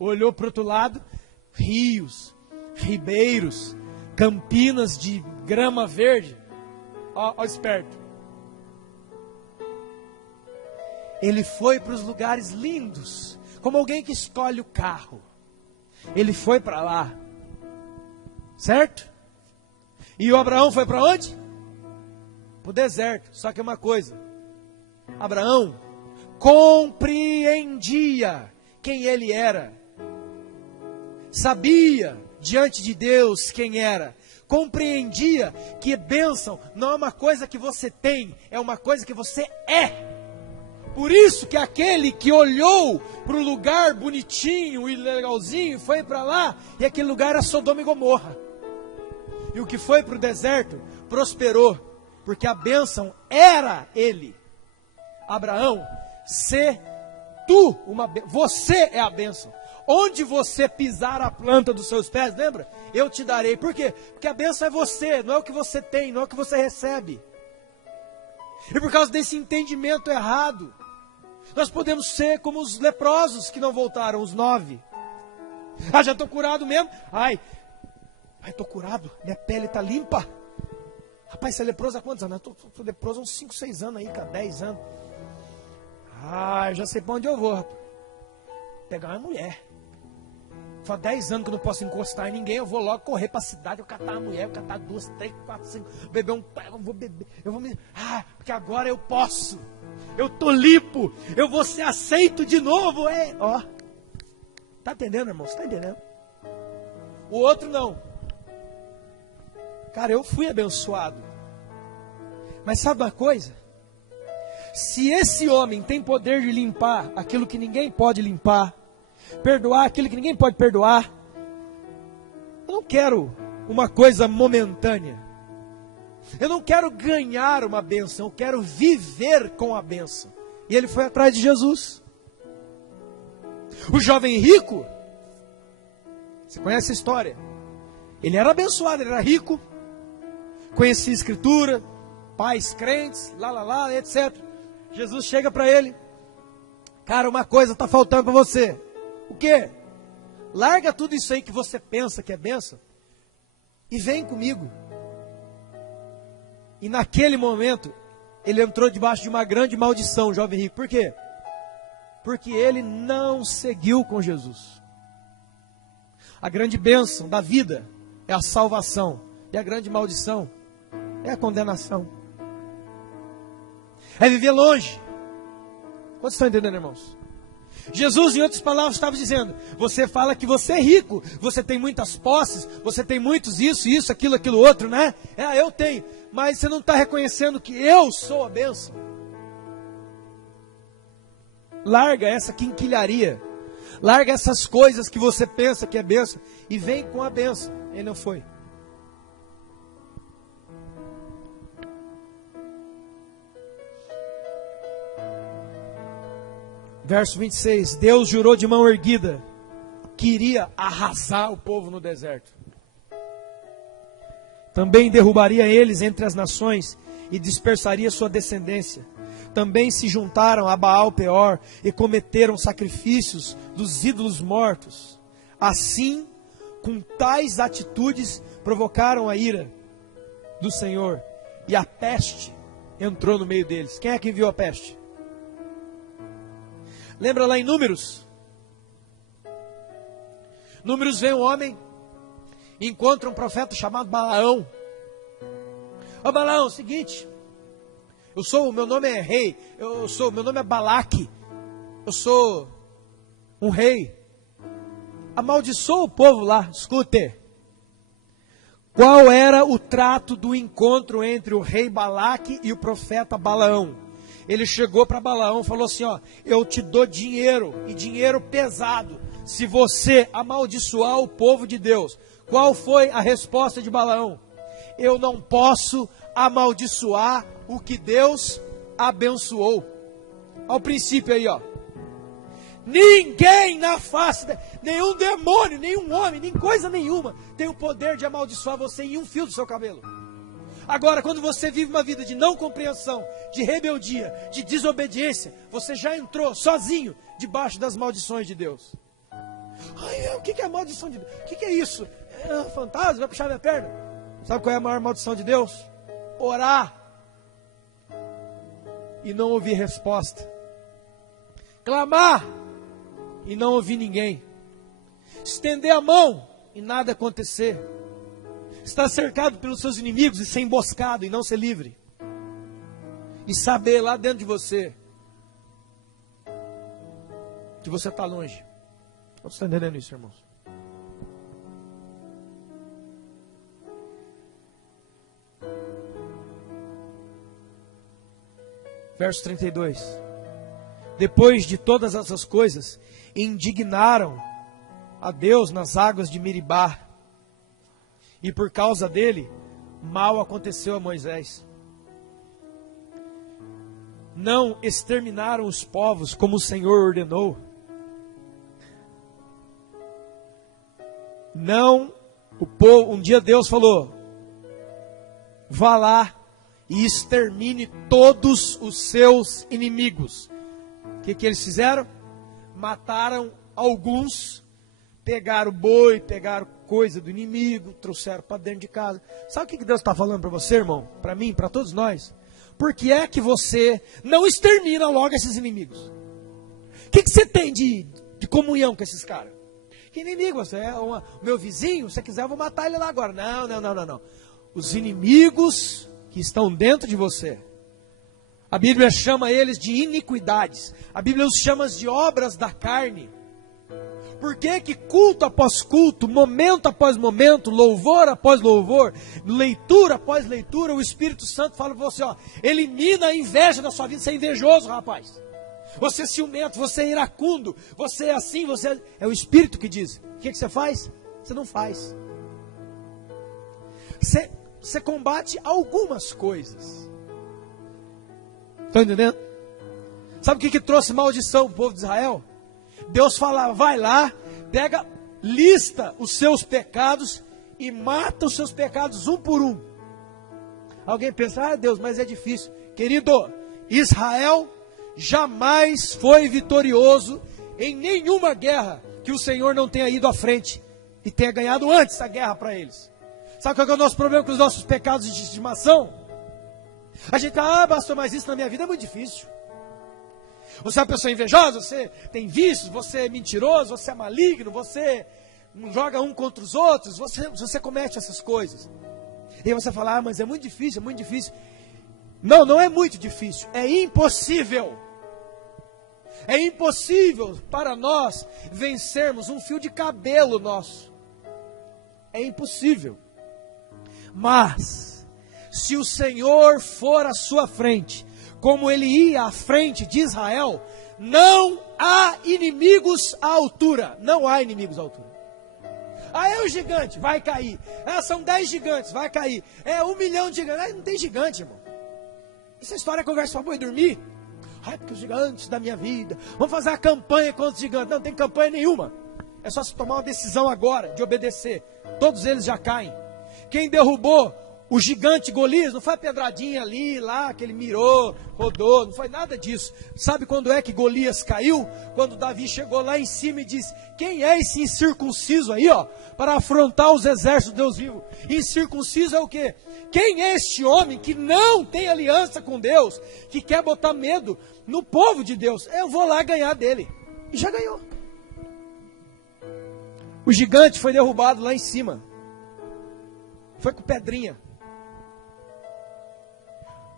Olhou para o outro lado, rios, ribeiros, campinas de grama verde. Ó esperto. Ele foi para os lugares lindos, como alguém que escolhe o carro. ele foi para lá. Certo? E o Abraão foi para onde? Para o deserto. Só que uma coisa, Abraão compreendia quem ele era. Sabia diante de Deus quem era. Compreendia que bênção não é uma coisa que você tem, é uma coisa que você é. Por isso que aquele que olhou para o lugar bonitinho e legalzinho, foi para lá, e aquele lugar era Sodoma e Gomorra. E o que foi para o deserto, prosperou, porque a bênção era ele. Abraão, você é a bênção. Onde você pisar a planta dos seus pés, lembra? Eu te darei. Por quê? Porque a bênção é você, não é o que você tem, não é o que você recebe. E por causa desse entendimento errado, nós podemos ser como os leprosos que não voltaram, os 9. Ah, já estou curado mesmo. Ai, estou curado, minha pele está limpa. Rapaz, você é leproso há quantos anos? Eu estou leproso há uns 5, 6 anos aí, cara, 10 anos. Ah, eu já sei para onde eu vou, rapaz. Pegar uma mulher. Faz 10 anos que eu não posso encostar em ninguém, eu vou logo correr para a cidade, eu catar uma mulher, eu catar 2, 3, 4, 5, beber eu vou beber, porque agora eu posso. Eu estou limpo, eu vou ser aceito de novo. Ó, tá entendendo, irmão? Você tá entendendo? O outro não. Cara, eu fui abençoado. Mas sabe uma coisa? Se esse homem tem poder de limpar aquilo que ninguém pode limpar, perdoar aquilo que ninguém pode perdoar, eu não quero uma coisa momentânea. Eu não quero ganhar uma bênção, eu quero viver com a bênção. E ele foi atrás de Jesus. O jovem rico, você conhece a história? Ele era abençoado, ele era rico, conhecia a Escritura, pais crentes, etc. Jesus chega para ele: cara, uma coisa está faltando para você. O quê? Larga tudo isso aí que você pensa que é bênção e vem comigo. E naquele momento, ele entrou debaixo de uma grande maldição, jovem rico. Por quê? Porque ele não seguiu com Jesus. A grande bênção da vida é a salvação. E a grande maldição é a condenação. É viver longe. Quantos estão entendendo, irmãos? Jesus, em outras palavras, estava dizendo: você fala que você é rico, você tem muitas posses, você tem muitos isso, aquilo outro, né? Eu tenho, mas você não está reconhecendo que eu sou a bênção. Larga essa quinquilharia, larga essas coisas que você pensa que é bênção e vem com a bênção. Ele não foi. Verso 26, Deus jurou de mão erguida que iria arrasar o povo no deserto. Também derrubaria eles entre as nações e dispersaria sua descendência. Também se juntaram a Baal Peor e cometeram sacrifícios dos ídolos mortos. Assim, com tais atitudes, provocaram a ira do Senhor, e a peste entrou no meio deles. Quem é que enviou a peste? Lembra lá em Números? Números, vem um homem, encontra um profeta chamado Balaão. Ô Balaão, seguinte, meu nome é rei, meu nome é Balaque, eu sou um rei. Amaldiçoa o povo lá, escute. Qual era o trato do encontro entre o rei Balaque e o profeta Balaão? Ele chegou para Balaão e falou assim: ó, eu te dou dinheiro, e dinheiro pesado, se você amaldiçoar o povo de Deus. Qual foi a resposta de Balaão? Eu não posso amaldiçoar o que Deus abençoou. Ao princípio aí, ó. Ninguém na face, nenhum demônio, nenhum homem, nem coisa nenhuma, tem o poder de amaldiçoar você em um fio do seu cabelo. Agora, quando você vive uma vida de não compreensão, de rebeldia, de desobediência, você já entrou sozinho debaixo das maldições de Deus. Ai, o que é a maldição de Deus? O que é isso? É um fantasma? Vai puxar minha perna? Sabe qual é a maior maldição de Deus? Orar e não ouvir resposta. Clamar e não ouvir ninguém. estender a mão e nada acontecer. Estar cercado pelos seus inimigos e ser emboscado e não ser livre. E saber lá dentro de você que você está longe. Você está entendendo isso, irmãos? Verso 32. Depois de todas essas coisas, indignaram a Deus nas águas de Meribá. E por causa dele, mal aconteceu a Moisés. Não exterminaram os povos como o Senhor ordenou. Não, o povo, um dia Deus falou: vá lá e extermine todos os seus inimigos. O que eles fizeram? Mataram alguns, pegaram boi, pegaram coisa do inimigo, trouxeram para dentro de casa. Sabe o que Deus está falando para você, irmão? Para mim, para todos nós? Por que é que você não extermina logo esses inimigos? O que você tem de comunhão com esses caras? Que inimigo? Você é o meu vizinho? Se você quiser eu vou matar ele lá agora. Não. Os inimigos que estão dentro de você, a Bíblia chama eles de iniquidades. A Bíblia os chama de obras da carne. Por que que culto após culto, momento após momento, louvor após louvor, leitura após leitura, o Espírito Santo fala para você, ó, elimina a inveja da sua vida. Você é invejoso, rapaz. Você é ciumento, você é iracundo, você é assim, você é o Espírito que diz. O que você faz? Você não faz. Você combate algumas coisas. Estão entendendo? Sabe o que trouxe maldição para o povo de Israel? Deus fala, vai lá, pega, lista os seus pecados e mata os seus pecados um por um. Alguém pensa, Deus, mas é difícil. Querido, Israel jamais foi vitorioso em nenhuma guerra que o Senhor não tenha ido à frente e tenha ganhado antes a guerra para eles. Sabe qual é o nosso problema com os nossos pecados de estimação? A gente fala, pastor, mas isso na minha vida é muito difícil. Você é uma pessoa invejosa, você tem vícios, você é mentiroso, você é maligno, você joga um contra os outros, você comete essas coisas. E aí você fala, mas é muito difícil, é muito difícil. Não, não é muito difícil, é impossível. É impossível para nós vencermos um fio de cabelo nosso. É impossível. Mas, se o Senhor for à sua frente, como ele ia à frente de Israel, não há inimigos à altura. Não há inimigos à altura. É o gigante, vai cair. São 10 gigantes, vai cair. 1 milhão de gigantes. Não tem gigante, irmão. Essa história é conversa para boi dormir. Porque os gigantes da minha vida. Vamos fazer uma campanha contra os gigantes. Não tem campanha nenhuma. É só se tomar uma decisão agora de obedecer. Todos eles já caem. Quem derrubou o gigante Golias não foi a pedradinha ali, lá, que ele mirou, rodou, não foi nada disso. Sabe quando é que Golias caiu? Quando Davi chegou lá em cima e disse, quem é esse incircunciso aí, ó, para afrontar os exércitos de Deus vivo? Incircunciso é o quê? Quem é este homem que não tem aliança com Deus, que quer botar medo no povo de Deus? Eu vou lá ganhar dele. E já ganhou. O gigante foi derrubado lá em cima. Foi com pedrinha.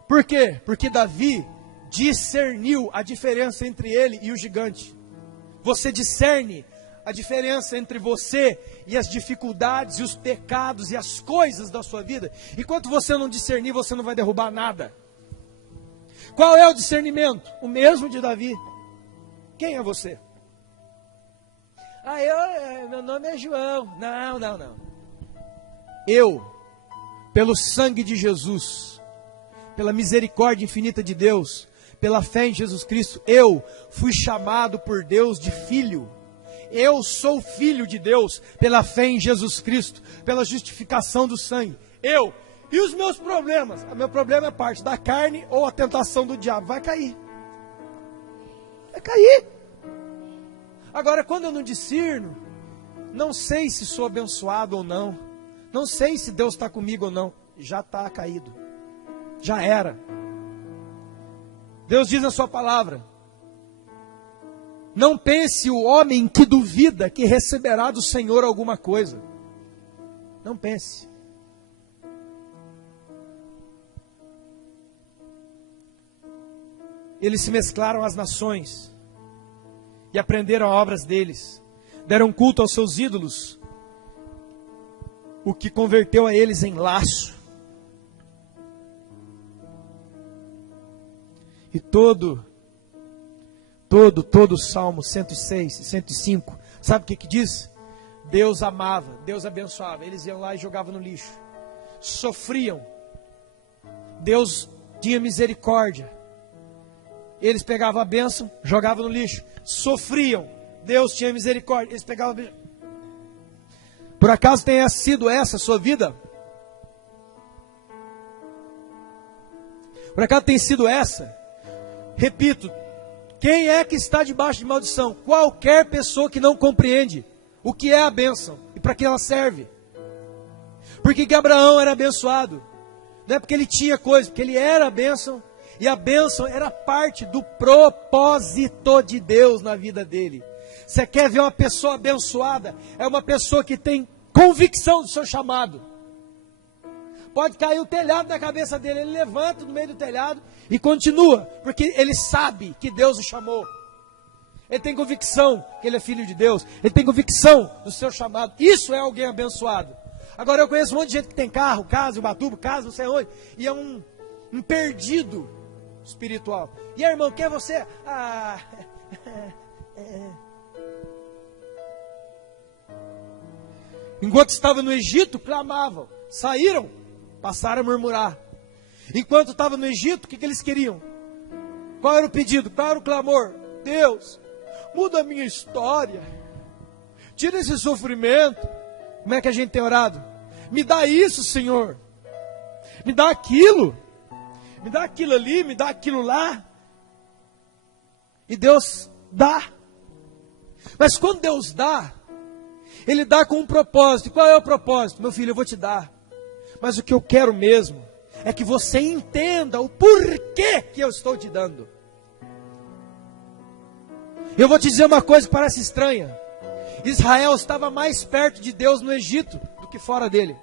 Por quê? Porque Davi discerniu a diferença entre ele e o gigante. Você discerne a diferença entre você e as dificuldades e os pecados e as coisas da sua vida. Enquanto você não discernir, você não vai derrubar nada. Qual é o discernimento? O mesmo de Davi. Quem é você? Meu nome é João. Não. Eu, pelo sangue de Jesus, pela misericórdia infinita de Deus, pela fé em Jesus Cristo, eu fui chamado por Deus de filho. Eu sou filho de Deus pela fé em Jesus Cristo, pela justificação do sangue. Eu. E os meus problemas? O meu problema é parte da carne ou a tentação do diabo. Vai cair. Vai cair. Agora, quando eu não discerno, não sei se sou abençoado ou não. Não sei se Deus está comigo ou não. Já está caído. Já era. Deus diz na sua palavra Não pense o homem que duvida que receberá do Senhor alguma coisa. Não pense. Eles se mesclaram às nações e aprenderam obras deles. Deram culto aos seus ídolos, o que converteu a eles em laço. E todo o Salmo 106 e 105, sabe o que diz? Deus amava, Deus abençoava. Eles iam lá e jogavam no lixo. Sofriam. Deus tinha misericórdia. Eles pegavam a bênção, jogavam no lixo. Sofriam. Deus tinha misericórdia. Eles pegavam a bênção. Por acaso tenha sido essa a sua vida? Por acaso tem sido essa? Repito, quem é que está debaixo de maldição? Qualquer pessoa que não compreende o que é a bênção e para que ela serve. Por que Abraão era abençoado? Não é porque ele tinha coisa, porque ele era a bênção. E a bênção era parte do propósito de Deus na vida dele. Você quer ver uma pessoa abençoada? É uma pessoa que tem convicção do seu chamado. Pode cair o telhado da cabeça dele, ele levanta no meio do telhado e continua, porque ele sabe que Deus o chamou. Ele tem convicção que ele é filho de Deus, ele tem convicção do seu chamado. Isso é alguém abençoado. Agora eu conheço um monte de gente que tem carro, casa, Ubatuba, casa, não sei onde, e é um perdido espiritual. E aí, irmão, quem é você? Enquanto estavam no Egito, clamavam, saíram, passaram a murmurar. Enquanto estavam no Egito, o que eles queriam? Qual era o pedido? Qual era o clamor? Deus, muda a minha história. Tira esse sofrimento. Como é que a gente tem orado? Me dá isso, Senhor. Me dá aquilo. Me dá aquilo ali, me dá aquilo lá. E Deus dá. Mas quando Deus dá, Ele dá com um propósito. Qual é o propósito? Meu filho, eu vou te dar. Mas o que eu quero mesmo é que você entenda o porquê que eu estou te dando. Eu vou te dizer uma coisa que parece estranha. Israel estava mais perto de Deus no Egito do que fora dele.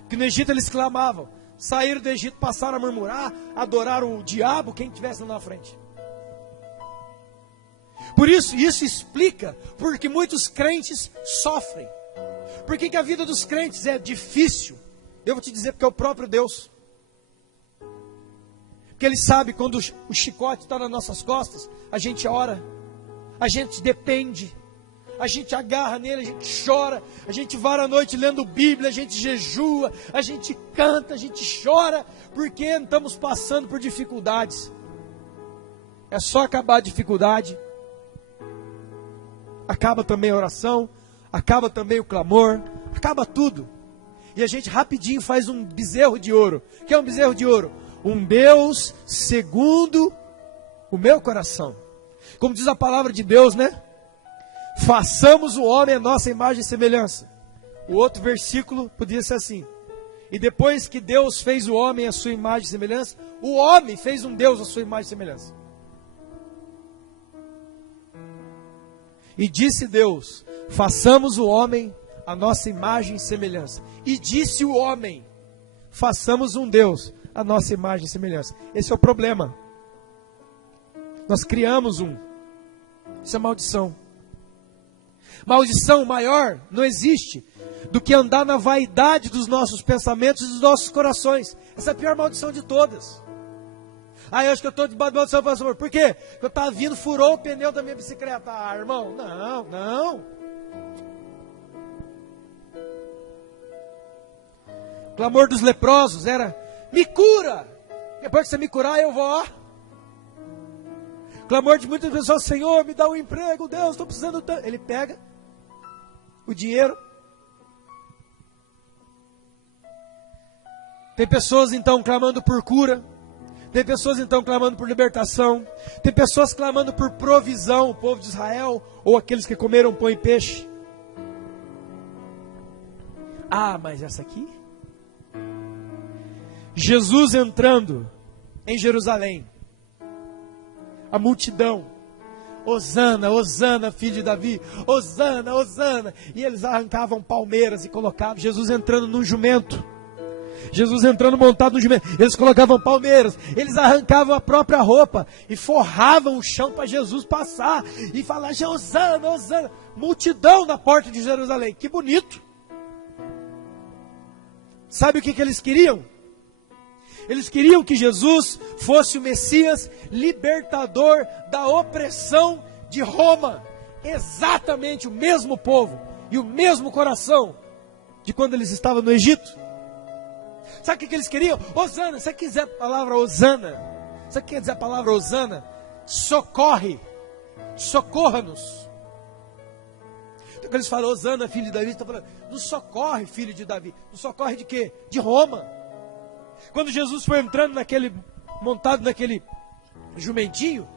Porque no Egito eles clamavam. Saíram do Egito, passaram a murmurar, adoraram o diabo, quem estivesse lá na frente. Por isso explica porque muitos crentes sofrem. Por que a vida dos crentes é difícil? Eu vou te dizer, porque é o próprio Deus. Porque Ele sabe quando o chicote está nas nossas costas, a gente ora, a gente depende, a gente agarra nele, a gente chora, a gente vara a noite lendo Bíblia, a gente jejua, a gente canta, a gente chora, porque estamos passando por dificuldades. É só acabar a dificuldade, acaba também a oração, acaba também o clamor, acaba tudo. E a gente rapidinho faz um bezerro de ouro. O que é um bezerro de ouro? Um Deus segundo o meu coração. Como diz a palavra de Deus, né? Façamos o homem a nossa imagem e semelhança. O outro versículo podia ser assim. E depois que Deus fez o homem a sua imagem e semelhança, o homem fez um Deus a sua imagem e semelhança. E disse Deus, façamos o homem a nossa imagem e semelhança. E disse o homem, façamos um Deus a nossa imagem e semelhança. Esse é o problema. Nós criamos um. Isso é maldição. Maldição maior não existe do que andar na vaidade dos nossos pensamentos e dos nossos corações. Essa é a pior maldição de todas. Eu acho que eu estou debaixo de maldição, pastor. Por quê? Porque eu estava vindo, furou o pneu da minha bicicleta. Irmão, não. O clamor dos leprosos era, me cura. Depois que você me curar, eu vou. O clamor de muitas pessoas, Senhor, me dá um emprego, Deus, estou precisando tanto. Ele pega o dinheiro. Tem pessoas então clamando por cura. Tem pessoas então clamando por libertação. Tem pessoas clamando por provisão, o povo de Israel, ou aqueles que comeram pão e peixe. Mas essa aqui? Jesus entrando em Jerusalém. A multidão. Hosana, Hosana, filho de Davi, Hosana, Hosana. E eles arrancavam palmeiras e colocavam Jesus entrando num jumento. Jesus entrando montado no jumento, eles colocavam palmeiras, eles arrancavam a própria roupa e forravam o chão para Jesus passar e falar: Hosana, Hosana. Multidão na porta de Jerusalém, que bonito. Sabe o que eles queriam? Eles queriam que Jesus fosse o Messias libertador da opressão de Roma. Exatamente o mesmo povo e o mesmo coração de quando eles estavam no Egito. Sabe o que eles queriam? Hosana. Você quiser a palavra Hosana? Sabe o que quer dizer a palavra Hosana? Socorre. Socorra-nos. Então quando eles falam Hosana, filho de Davi, estão falando, nos socorre, filho de Davi. Nos socorre de quê? De Roma. Quando Jesus foi entrando montado naquele jumentinho,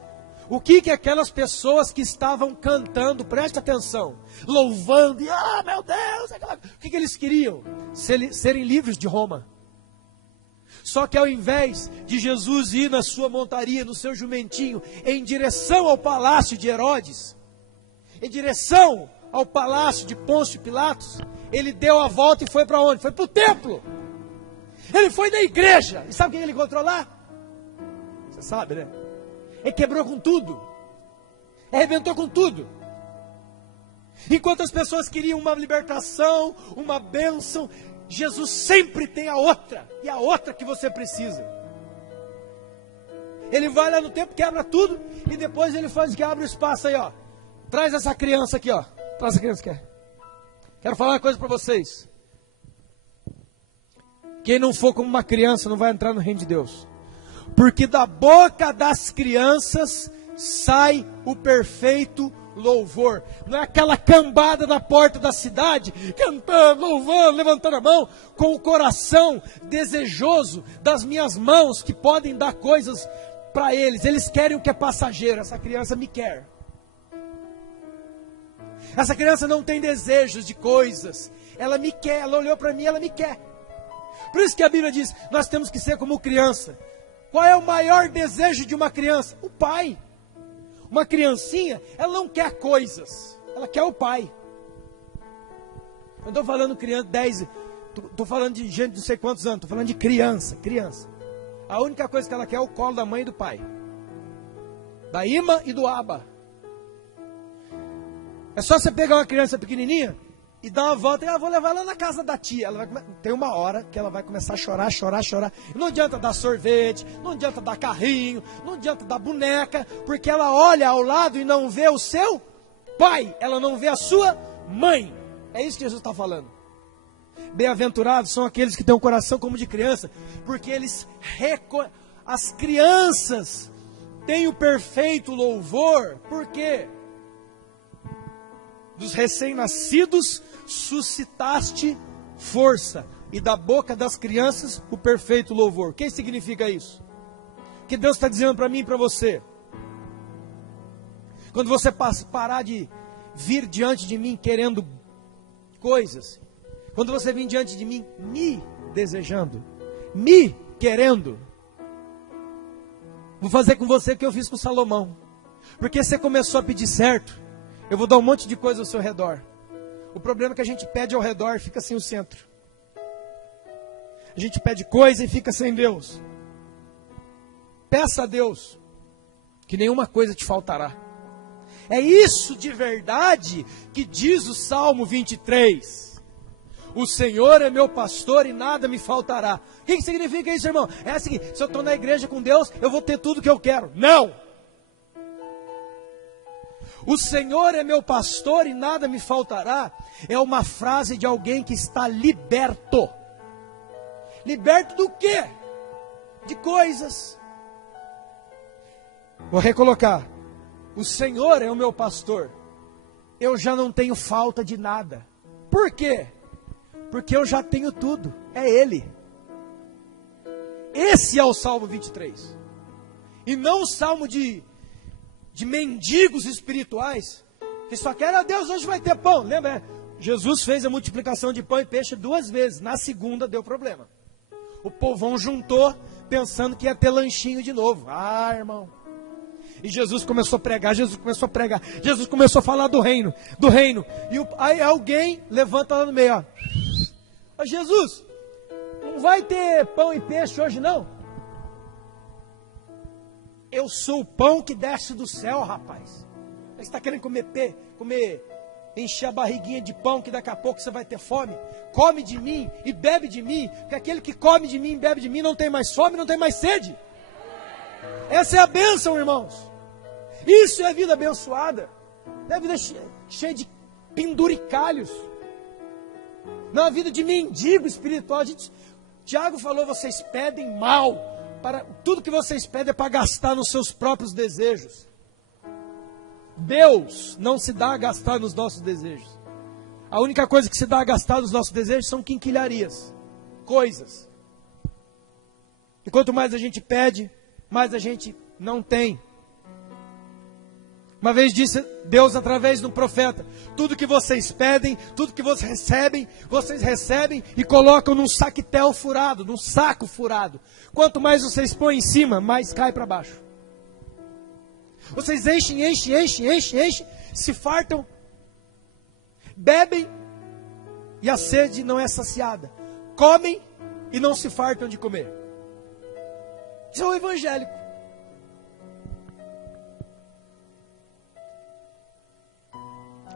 o que aquelas pessoas que estavam cantando, preste atenção, louvando, e meu Deus, o que eles queriam? Serem livres de Roma. Só que ao invés de Jesus ir na sua montaria, no seu jumentinho, em direção ao palácio de Herodes, em direção ao palácio de Pôncio Pilatos, ele deu a volta e foi para onde? Foi para o templo. Ele foi na igreja. E sabe o que ele encontrou lá? Você sabe, né? Ele quebrou com tudo. Arrebentou com tudo. Enquanto as pessoas queriam uma libertação, uma bênção, Jesus sempre tem a outra. E a outra que você precisa. Ele vai lá no templo, quebra tudo. E depois ele faz que abre o espaço aí, ó. Traz essa criança aqui, ó. Traz essa criança aqui. Quero falar uma coisa para vocês. Quem não for como uma criança não vai entrar no reino de Deus. Porque da boca das crianças sai o perfeito louvor. Não é aquela cambada na porta da cidade, cantando, louvando, levantando a mão, com o coração desejoso das minhas mãos, que podem dar coisas para eles. Eles querem o que é passageiro. Essa criança me quer. Essa criança não tem desejos de coisas. Ela me quer, ela olhou para mim, ela me quer. Por isso que a Bíblia diz, nós temos que ser como criança. Qual é o maior desejo de uma criança? O pai. Uma criancinha, ela não quer coisas, ela quer o pai. Eu não estou falando criança, 10, estou falando de gente de não sei quantos anos, estou falando de criança. A única coisa que ela quer é o colo da mãe e do pai. Da Ima e do Aba. É só você pegar uma criança pequenininha e dar uma volta e vou levar ela na casa da tia. Ela tem uma hora que ela vai começar a chorar. E não adianta dar sorvete, não adianta dar carrinho, não adianta dar boneca, porque ela olha ao lado e não vê o seu pai, ela não vê a sua mãe. É isso que Jesus está falando. Bem-aventurados são aqueles que têm um coração como de criança, porque as crianças têm o perfeito louvor. Por quê? Dos recém-nascidos suscitaste força, e da boca das crianças o perfeito louvor. O que significa isso? O que Deus está dizendo para mim e para você? Quando você parar de vir diante de mim querendo coisas, quando você vir diante de mim me desejando, me querendo, vou fazer com você o que eu fiz com Salomão. Porque você começou a pedir certo, eu vou dar um monte de coisa ao seu redor. O problema é que a gente pede ao redor e fica sem o centro. A gente pede coisa e fica sem Deus. Peça a Deus que nenhuma coisa te faltará. É isso de verdade que diz o Salmo 23. O Senhor é meu pastor e nada me faltará. O que significa isso, irmão? É assim, se eu estou na igreja com Deus, eu vou ter tudo que eu quero. Não! O Senhor é meu pastor e nada me faltará, é uma frase de alguém que está liberto. Liberto do quê? De coisas. Vou recolocar. O Senhor é o meu pastor. Eu já não tenho falta de nada. Por quê? Porque eu já tenho tudo. É Ele. Esse é o Salmo 23. E não o Salmo de mendigos espirituais, que só querem, Deus, hoje vai ter pão. Lembra? Jesus fez a multiplicação de pão e peixe 2 vezes. Na segunda deu problema. O povão juntou, pensando que ia ter lanchinho de novo. Irmão. E Jesus começou a pregar, Jesus começou a falar do reino. Aí alguém levanta lá no meio, ó. Ó, Jesus, não vai ter pão e peixe hoje não? Eu sou o pão que desce do céu, rapaz. Você está querendo comer, encher a barriguinha de pão, que daqui a pouco você vai ter fome? Come de mim e bebe de mim, porque aquele que come de mim e bebe de mim não tem mais fome, não tem mais sede. Essa é a bênção, irmãos. Isso é a vida abençoada. Não é a vida cheia de penduricalhos. Não é a vida de mendigo espiritual. Tiago falou, vocês pedem mal. Tudo que vocês pedem é para gastar nos seus próprios desejos. Deus não se dá a gastar nos nossos desejos. A única coisa que se dá a gastar nos nossos desejos são quinquilharias, coisas. E quanto mais a gente pede, mais a gente não tem. Uma vez disse Deus através de um profeta: tudo que vocês pedem, tudo que vocês recebem e colocam num saquetel furado, num saco furado. Quanto mais vocês põem em cima, mais cai para baixo. Vocês enchem, se fartam, bebem e a sede não é saciada. Comem e não se fartam de comer. Isso é o evangélico.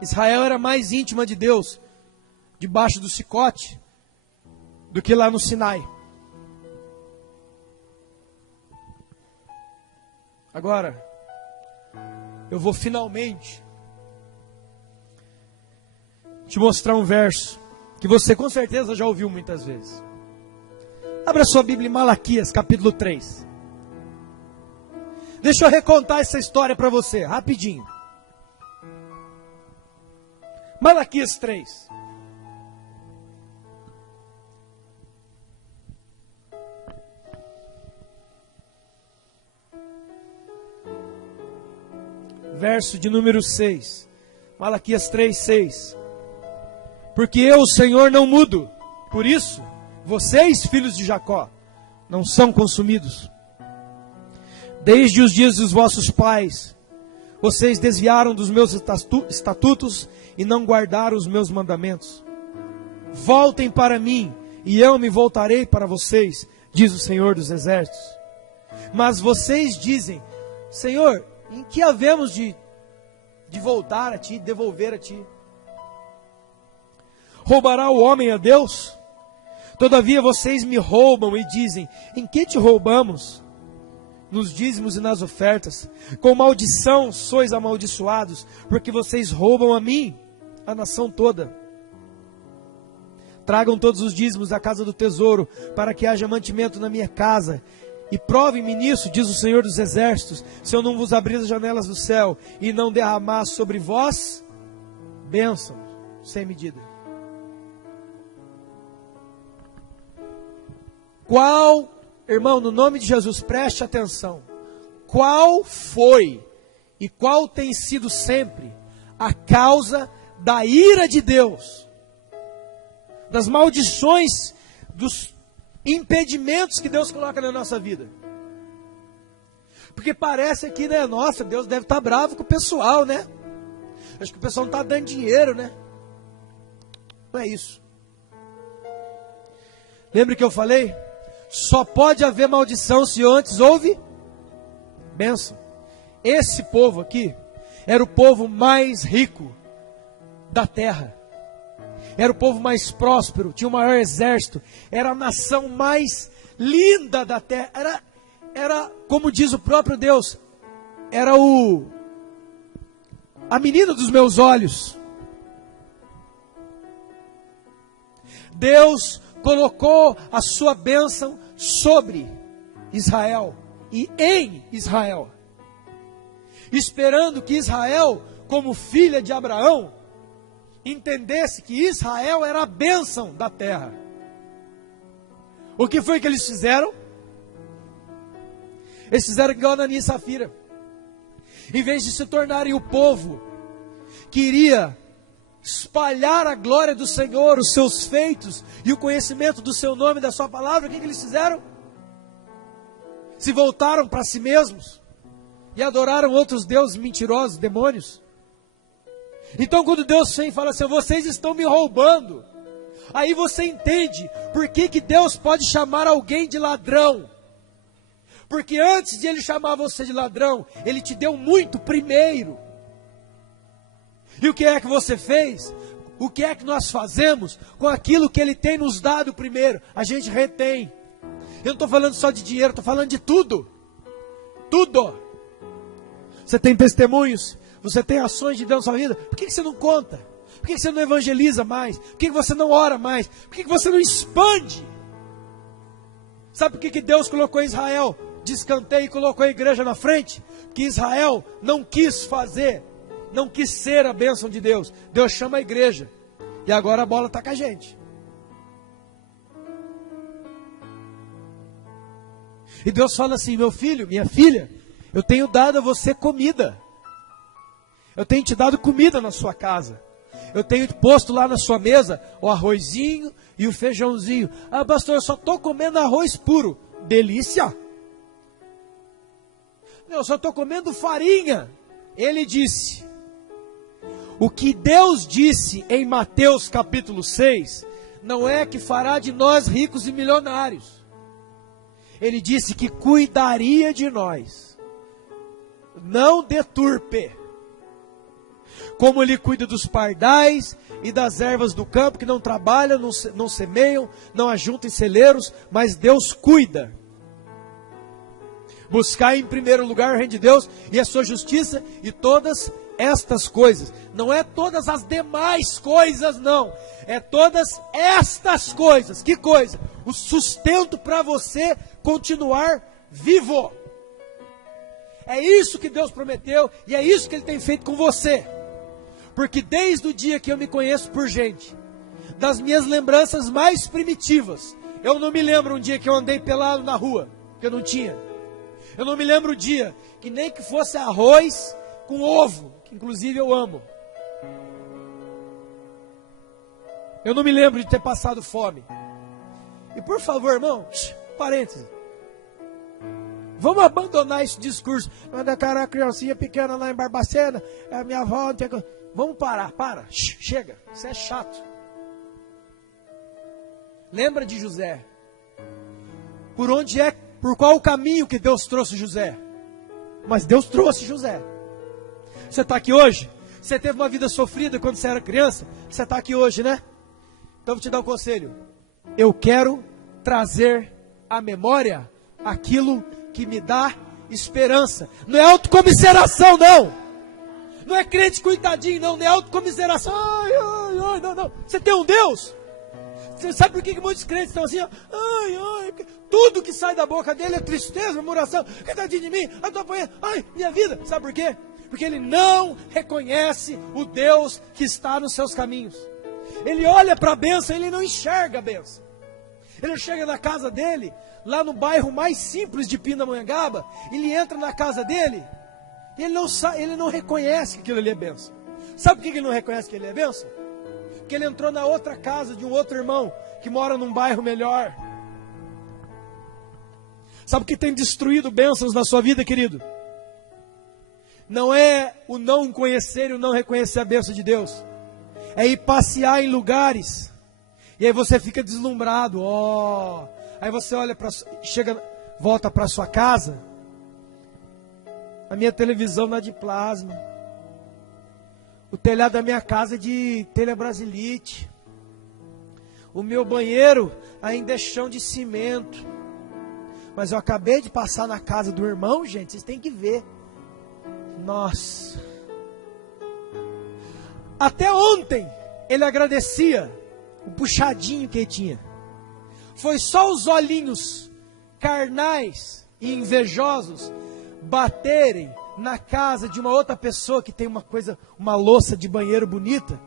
Israel era mais íntima de Deus debaixo do chicote do que lá no Sinai. Agora, eu vou finalmente te mostrar um verso que você com certeza já ouviu muitas vezes. Abra sua Bíblia em Malaquias, capítulo 3. Deixa eu recontar essa história para você, rapidinho. Malaquias 3. Verso de número 6. Malaquias 3, 6. Porque eu, o Senhor, não mudo. Por isso, vocês, filhos de Jacó, não são consumidos. Desde os dias dos vossos pais, vocês desviaram dos meus estatutos e não guardaram os meus mandamentos. Voltem para mim, e eu me voltarei para vocês, diz o Senhor dos Exércitos. Mas vocês dizem: Senhor, em que havemos de voltar a Ti, devolver a Ti? Roubará o homem a Deus? Todavia vocês me roubam e dizem: em que te roubamos? Nos dízimos e nas ofertas. Com maldição sois amaldiçoados, porque vocês roubam a mim, a nação toda. Tragam todos os dízimos da casa do tesouro, para que haja mantimento na minha casa. E provem-me nisso, diz o Senhor dos Exércitos, se eu não vos abrir as janelas do céu e não derramar sobre vós bênçãos sem medida. Qual, irmão, no nome de Jesus, preste atenção. Qual foi e qual tem sido sempre a causa da ira de Deus, das maldições, dos impedimentos que Deus coloca na nossa vida? Porque parece que, né, nossa, Deus deve estar bravo com o pessoal, né? Acho que o pessoal não está dando dinheiro, né? Não é isso. Lembra que eu falei? Só pode haver maldição se antes houve bênção. Esse povo aqui era o povo mais rico da terra. Era o povo mais próspero, tinha o maior exército, era a nação mais linda da terra. Era, como diz o próprio Deus, era a menina dos meus olhos. Deus colocou a sua bênção sobre Israel e em Israel, esperando que Israel, como filha de Abraão, entendesse que Israel era a bênção da terra. O que foi que eles fizeram? Eles fizeram igual Ananias e Safira. Em vez de se tornarem o povo que iria espalhar a glória do Senhor, os seus feitos e o conhecimento do seu nome e da sua palavra, o que eles fizeram? Se voltaram para si mesmos, e adoraram outros deuses mentirosos, demônios. Então quando Deus vem e fala assim, vocês estão me roubando, aí você entende por que Deus pode chamar alguém de ladrão. Porque antes de Ele chamar você de ladrão, Ele te deu muito primeiro. E o que é que você fez? O que é que nós fazemos com aquilo que Ele tem nos dado primeiro? A gente retém. Eu não estou falando só de dinheiro, estou falando de tudo. Tudo. Você tem testemunhos, você tem ações de Deus na sua vida. Por que você não conta? Por que você não evangeliza mais? Por que você não ora mais? Por que você não expande? Sabe por que Deus colocou Israel de escanteio e colocou a igreja na frente? Que Israel não quis fazer, não quis ser a bênção de Deus. Deus chama a igreja. E agora a bola está com a gente. E Deus fala assim, meu filho, minha filha, eu tenho dado a você comida. Eu tenho te dado comida na sua casa. Eu tenho posto lá na sua mesa o arrozinho e o feijãozinho. Ah, pastor, eu só estou comendo arroz puro. Delícia! Eu só estou comendo farinha. Ele disse, o que Deus disse em Mateus capítulo 6, não é que fará de nós ricos e milionários. Ele disse que cuidaria de nós. Não deturpe. Como Ele cuida dos pardais e das ervas do campo, que não trabalham, não semeiam, não ajuntam em celeiros, mas Deus cuida. Buscar em primeiro lugar o reino de Deus e a sua justiça, e todas estas coisas. Não é todas as demais coisas, não. É todas estas coisas. Que coisa? O sustento para você continuar vivo. É isso que Deus prometeu e é isso que Ele tem feito com você. Porque desde o dia que eu me conheço por gente, das minhas lembranças mais primitivas, eu não me lembro um dia que eu andei pelado na rua, que eu não tinha. Eu não me lembro o dia que nem que fosse arroz com ovo, que inclusive eu amo. Eu não me lembro de ter passado fome. E por favor, irmão, parênteses. Vamos abandonar esse discurso. Manda cara, a criancinha pequena lá em Barbacena, a minha avó não tem... Vamos parar, para, chega, isso é chato. Lembra de José. Por qual o caminho que Deus trouxe José? Mas Deus trouxe José. Você está aqui hoje? Você teve uma vida sofrida quando você era criança? Você está aqui hoje, né? Então vou te dar um conselho. Eu quero trazer à memória aquilo que me dá esperança. Não é autocomiseração, não. Não é crente coitadinho, não. Não é autocomiseração. Ai, ai, ai, não. Você tem um Deus. Você sabe por que muitos crentes estão assim? Ó, ai, ai. Tudo que sai da boca dele é tristeza, murmuração. Coitadinho de mim. Eu estou apanhando. Ai, minha vida. Sabe por quê? Porque ele não reconhece o Deus que está nos seus caminhos. Ele olha para a bênção, ele não enxerga a bênção. Ele chega na casa dele, lá no bairro mais simples de Pindamonhangaba, ele entra na casa dele, e ele não reconhece que aquilo ali é bênção. Sabe por que ele não reconhece que ele é bênção? Porque ele entrou na outra casa de um outro irmão, que mora num bairro melhor. Sabe o que tem destruído bênçãos na sua vida, querido? Não é o não conhecer e o não reconhecer a bênção de Deus. É ir passear em lugares, e aí você fica deslumbrado, aí você olha volta para sua casa, a minha televisão não é de plasma, o telhado da minha casa é de telha brasilite, o meu banheiro ainda é chão de cimento, mas eu acabei de passar na casa do irmão, gente, vocês têm que ver, nossa... Até ontem, ele agradecia o puxadinho que ele tinha. Foi só os olhinhos carnais e invejosos baterem na casa de uma outra pessoa que tem uma louça de banheiro bonita.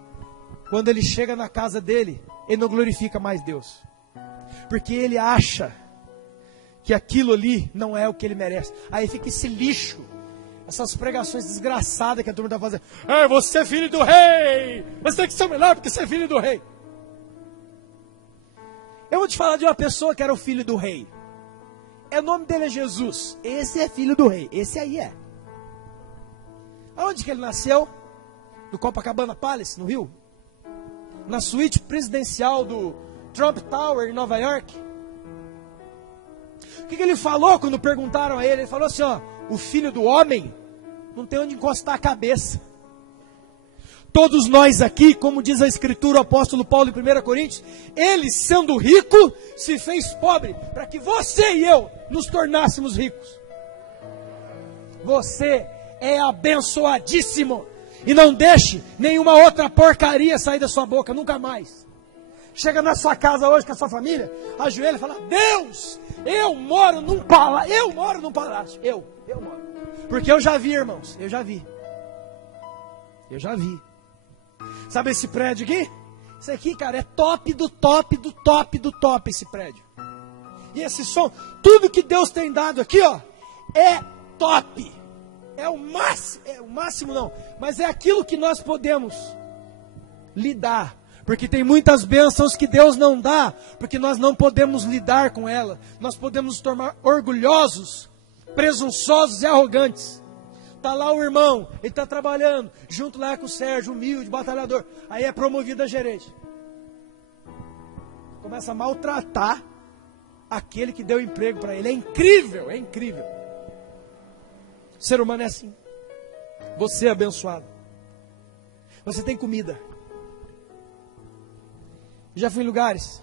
Quando ele chega na casa dele, ele não glorifica mais Deus. Porque ele acha que aquilo ali não é o que ele merece. Aí fica esse lixo. Essas pregações desgraçadas que a turma está fazendo. Você é filho do rei. Você tem que ser melhor porque você é filho do rei. Eu vou te falar de uma pessoa que era o filho do rei. O nome dele é Jesus. Esse é filho do rei. Esse aí é. Aonde que ele nasceu? No Copacabana Palace, no Rio? Na suíte presidencial do Trump Tower, em Nova York? O que ele falou quando perguntaram a ele? Ele falou assim, ó, o filho do homem não tem onde encostar a cabeça. Todos nós aqui, como diz a Escritura, o apóstolo Paulo em 1 Coríntios, ele sendo rico, se fez pobre, para que você e eu nos tornássemos ricos. Você é abençoadíssimo. E não deixe nenhuma outra porcaria sair da sua boca, nunca mais. Chega na sua casa hoje com a sua família, ajoelha e fala, Deus, eu moro num palácio. Eu moro. Porque eu já vi, irmãos, eu já vi. Sabe esse prédio aqui? Isso aqui, cara, é top do top do top do top esse prédio. E esse som, tudo que Deus tem dado aqui, ó, é top. É o máximo não, mas é aquilo que nós podemos lidar. Porque tem muitas bênçãos que Deus não dá, porque nós não podemos lidar com ela. Nós podemos nos tornar orgulhosos, presunçosos e arrogantes. Está lá o irmão, ele está trabalhando, junto lá com o Sérgio, humilde, batalhador. Aí é promovido a gerente. Começa a maltratar aquele que deu emprego para ele. É incrível, é incrível. O ser humano é assim. Você é abençoado. Você tem comida. Já fui em lugares.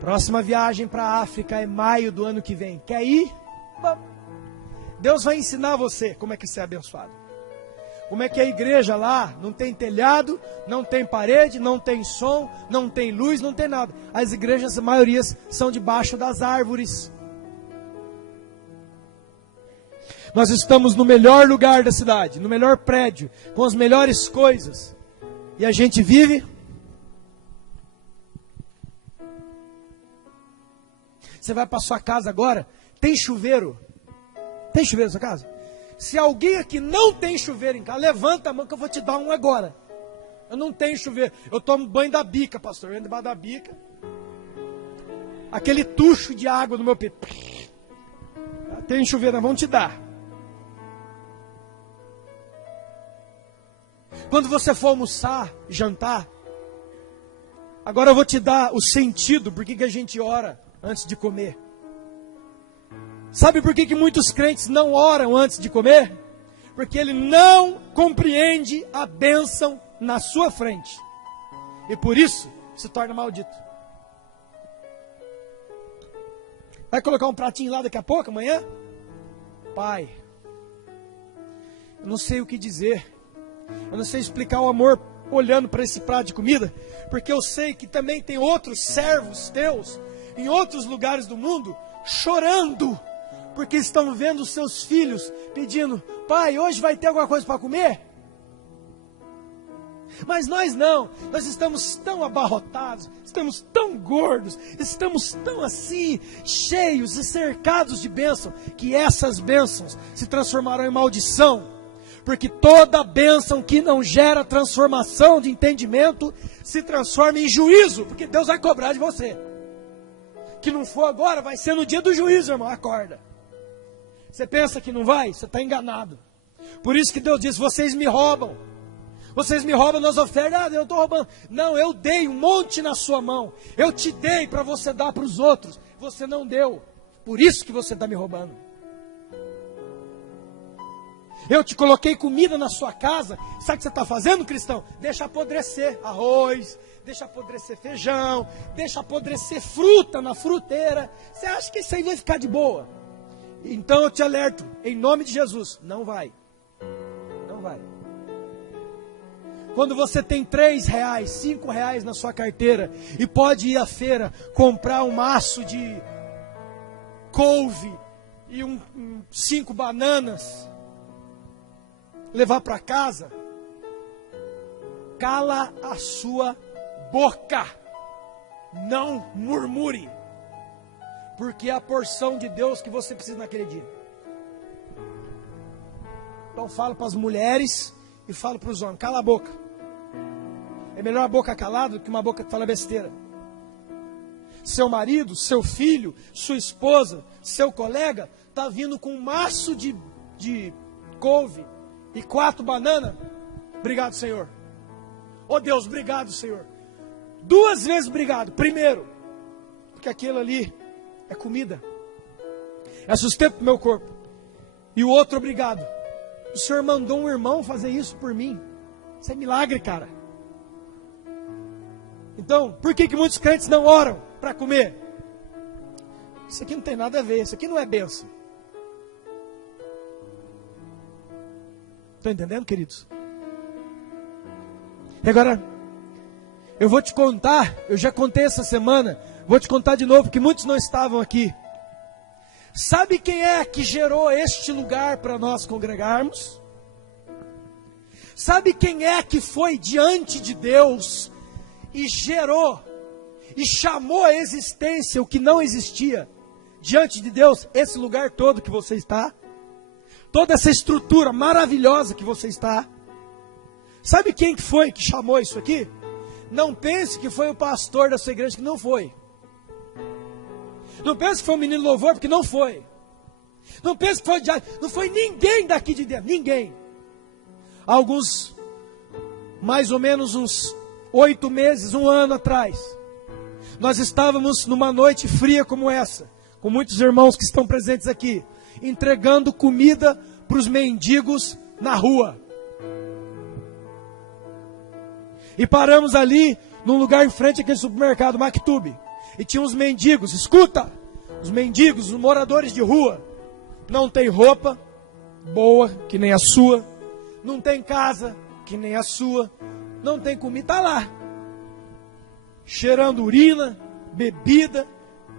Próxima viagem para a África é maio do ano que vem. Quer ir? Vamos. Deus vai ensinar você como é que você é abençoado. Como é que a igreja lá não tem telhado, não tem parede, não tem som, não tem luz, não tem nada. As igrejas, a maioria, são debaixo das árvores. Nós estamos no melhor lugar da cidade, no melhor prédio, com as melhores coisas. E a gente vive... Você vai para sua casa agora, tem chuveiro? Tem chuveiro na sua casa? Se alguém aqui não tem chuveiro em casa, levanta a mão que eu vou te dar um agora. Eu não tenho chuveiro. Eu tomo banho da bica, pastor. Eu entro debaixo da bica. Aquele tucho de água no meu peito. Tem chuveiro, vamos te dar. Quando você for almoçar, jantar, agora eu vou te dar o sentido, por que a gente ora antes de comer. Sabe por que muitos crentes não oram antes de comer? Porque ele não compreende a bênção na sua frente. E por isso se torna maldito. Vai colocar um pratinho lá daqui a pouco, amanhã? Pai, eu não sei o que dizer. Eu não sei explicar o amor olhando para esse prato de comida. Porque eu sei que também tem outros servos teus em outros lugares do mundo chorando. Porque estão vendo os seus filhos pedindo, pai, hoje vai ter alguma coisa para comer? Mas nós não, nós estamos tão abarrotados, estamos tão gordos, estamos tão assim, cheios e cercados de bênção, que essas bênçãos se transformarão em maldição. Porque toda bênção que não gera transformação de entendimento, se transforma em juízo, porque Deus vai cobrar de você. Que não for agora, vai ser no dia do juízo, irmão, acorda. Você pensa que não vai? Você está enganado. Por isso que Deus diz, vocês me roubam. Vocês me roubam nas ofertas. Ah, eu estou roubando. Não, eu dei um monte na sua mão. Eu te dei para você dar para os outros. Você não deu. Por isso que você está me roubando. Eu te coloquei comida na sua casa. Sabe o que você está fazendo, cristão? Deixa apodrecer arroz, deixa apodrecer feijão, deixa apodrecer fruta na fruteira. Você acha que isso aí vai ficar de boa? Então eu te alerto, em nome de Jesus, não vai. Não vai. Quando você tem R$3, R$5 na sua carteira e pode ir à feira comprar um maço de couve e 5 bananas, levar para casa, cala a sua boca, não murmure, porque é a porção de Deus que você precisa naquele dia. Então falo para as mulheres e falo para os homens, cala a boca. É melhor a boca calada do que uma boca que fala besteira. seu marido, seu filho, sua esposa, seu colega, está vindo com um maço de couve e 4 bananas. Obrigado, Senhor. Oh Deus, obrigado, Senhor. 2 vezes obrigado. Primeiro, porque aquilo ali é comida, é sustento para o meu corpo. E o outro, obrigado. O Senhor mandou um irmão fazer isso por mim. Isso é milagre, cara. Então, por que muitos crentes não oram para comer? Isso aqui não tem nada a ver, isso aqui não é bênção. Estão entendendo, queridos? E agora, eu vou te contar, eu já contei essa semana, vou te contar de novo, porque muitos não estavam aqui. Sabe quem é que gerou este lugar para nós congregarmos? Sabe quem é que foi diante de Deus e gerou e chamou à existência o que não existia diante de Deus? Esse lugar todo que você está, toda essa estrutura maravilhosa que você está. Sabe quem que foi que chamou isso aqui? Não pense que foi o pastor da sua igreja, que não foi. Não pense que foi o menino louvor, porque não foi. Não pense que foi o diácono, não foi ninguém daqui de dentro, ninguém. Alguns, mais ou menos uns 8 meses, 1 ano atrás, nós estávamos numa noite fria como essa, com muitos irmãos que estão presentes aqui, entregando comida para os mendigos na rua. E paramos ali, num lugar em frente àquele supermercado, Mactube. E tinha uns mendigos, escuta, os mendigos, os moradores de rua, não tem roupa boa, que nem a sua, não tem casa, que nem a sua, não tem comida, está lá, cheirando urina, bebida,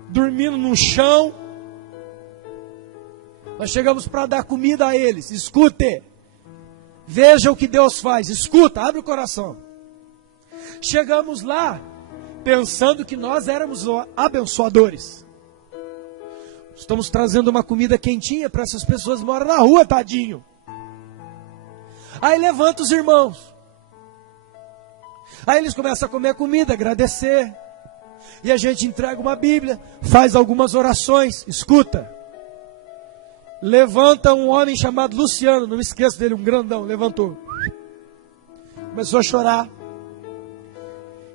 dormindo no chão. Nós chegamos para dar comida a eles, escute, veja o que Deus faz, escuta, abre o coração. Chegamos lá, pensando que nós éramos abençoadores. Estamos trazendo uma comida quentinha para essas pessoas que moram na rua, tadinho. Aí levanta os irmãos. Aí eles começam a comer a comida, agradecer. E a gente entrega uma Bíblia, faz algumas orações. Escuta. Levanta um homem chamado Luciano, não me esqueço dele, um grandão, levantou. Começou a chorar.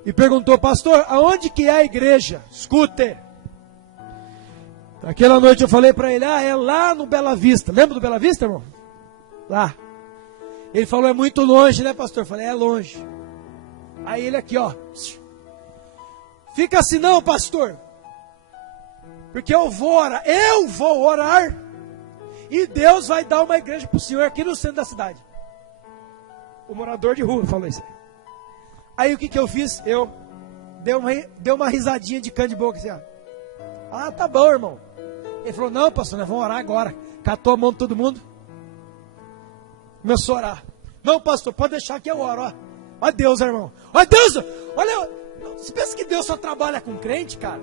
E perguntou, pastor, aonde que é a igreja? Escute. Aquela noite eu falei para ele, é lá no Bela Vista. Lembra do Bela Vista, irmão? Lá. Ele falou, é muito longe, né, pastor? Eu falei, é longe. Aí ele aqui, ó. Fica assim não, pastor. Porque eu vou orar. E Deus vai dar uma igreja para o senhor aqui no centro da cidade. O morador de rua falou isso aí. Aí o que eu fiz? Eu dei uma risadinha de cana de boca assim, ó. Ah, tá bom, irmão. Ele falou, não, pastor, nós vamos orar agora. Catou a mão de todo mundo. Começou a orar. Não, pastor, pode deixar que eu oro, ó. Ó Deus, irmão. Ó Deus, olha. Você pensa que Deus só trabalha com crente, cara?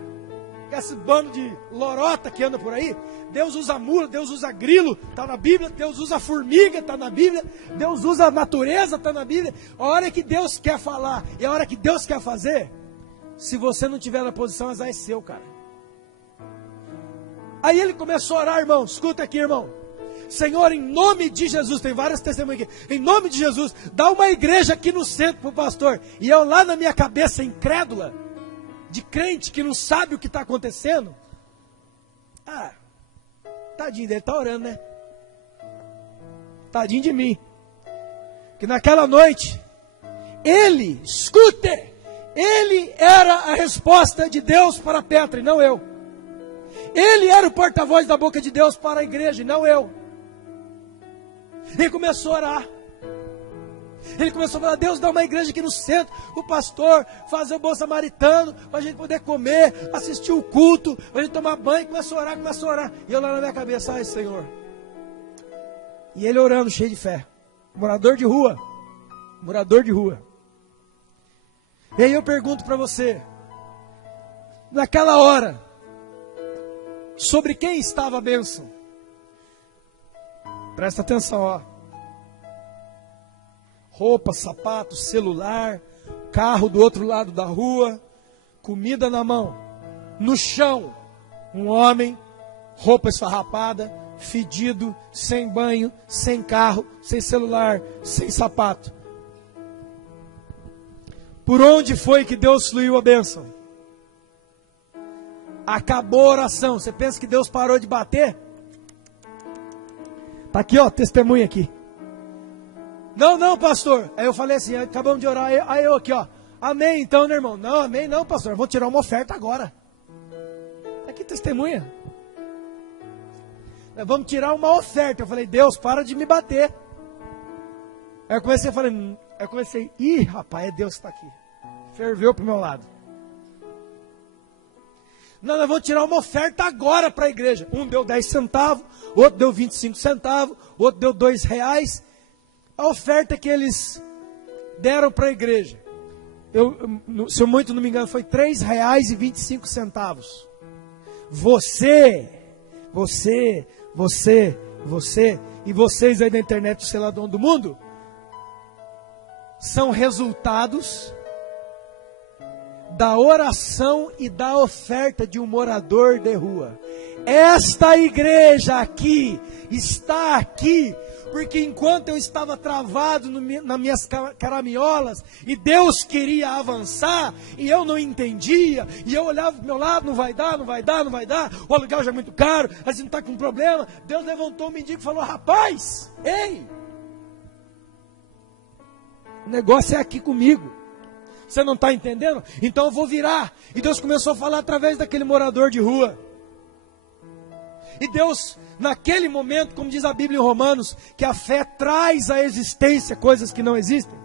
Esse bando de lorota que anda por aí. Deus usa mula, Deus usa grilo, está na Bíblia. Deus usa formiga, está na Bíblia. Deus usa a natureza, está na Bíblia. A hora que Deus quer falar e a hora que Deus quer fazer, se você não tiver na posição, azar é seu, cara. Aí ele começou a orar, irmão. Escuta aqui, irmão. Senhor, em nome de Jesus, tem várias testemunhas aqui. Em nome de Jesus, dá uma igreja aqui no centro para o pastor. E eu lá na minha cabeça, incrédula, de crente que não sabe o que está acontecendo. Ah, tadinho dele, está orando, né? Tadinho de mim. Que naquela noite, ele, escute, ele era a resposta de Deus para Petra e não eu. Ele era o porta-voz da boca de Deus para a igreja e não eu. Ele começou a orar. Ele começou a falar, Deus dá uma igreja aqui no centro, o pastor fazer o bom samaritano, para a gente poder comer, assistir o culto, para a gente tomar banho, começou a orar. E eu lá na minha cabeça, ai Senhor. E ele orando, cheio de fé. Morador de rua. E aí eu pergunto para você, naquela hora, sobre quem estava a bênção? Presta atenção, ó. Roupa, sapato, celular, carro do outro lado da rua, comida na mão. no chão, um homem, roupa esfarrapada, fedido, sem banho, sem carro, sem celular, sem sapato. Por onde foi que Deus fluiu a bênção? Acabou a oração. Você pensa que Deus parou de bater? Tá aqui, ó, testemunha aqui. Não, pastor. Aí eu falei assim, acabamos de orar. Aí eu aqui, ó. Amém então, né, irmão? Não, amém não, pastor. Eu vou tirar uma oferta agora. Tá aqui, testemunha. Vamos tirar uma oferta. Eu falei, Deus, para de me bater. Aí eu comecei, ih, rapaz, é Deus que está aqui. Ferveu pro meu lado. Não, nós vamos tirar uma oferta agora para a igreja. Um deu 10 centavos, outro deu 25 centavos, outro deu R$2. A oferta que eles deram para a igreja, se eu muito não me engano, foi R$3,25. Você e vocês aí da internet, sei lá de onde do mundo, são resultados da oração e da oferta de um morador de rua. Esta igreja aqui está aqui porque enquanto eu estava travado nas minhas caraminholas e Deus queria avançar e eu não entendia, e eu olhava para o meu lado, não vai dar, o aluguel já é muito caro, a gente está com um problema. Deus levantou um mendigo e falou, rapaz, ei, o negócio é aqui comigo. Você não está entendendo? Então eu vou virar. E Deus começou a falar através daquele morador de rua. E Deus, naquele momento, como diz a Bíblia em Romanos, que a fé traz à existência coisas que não existem.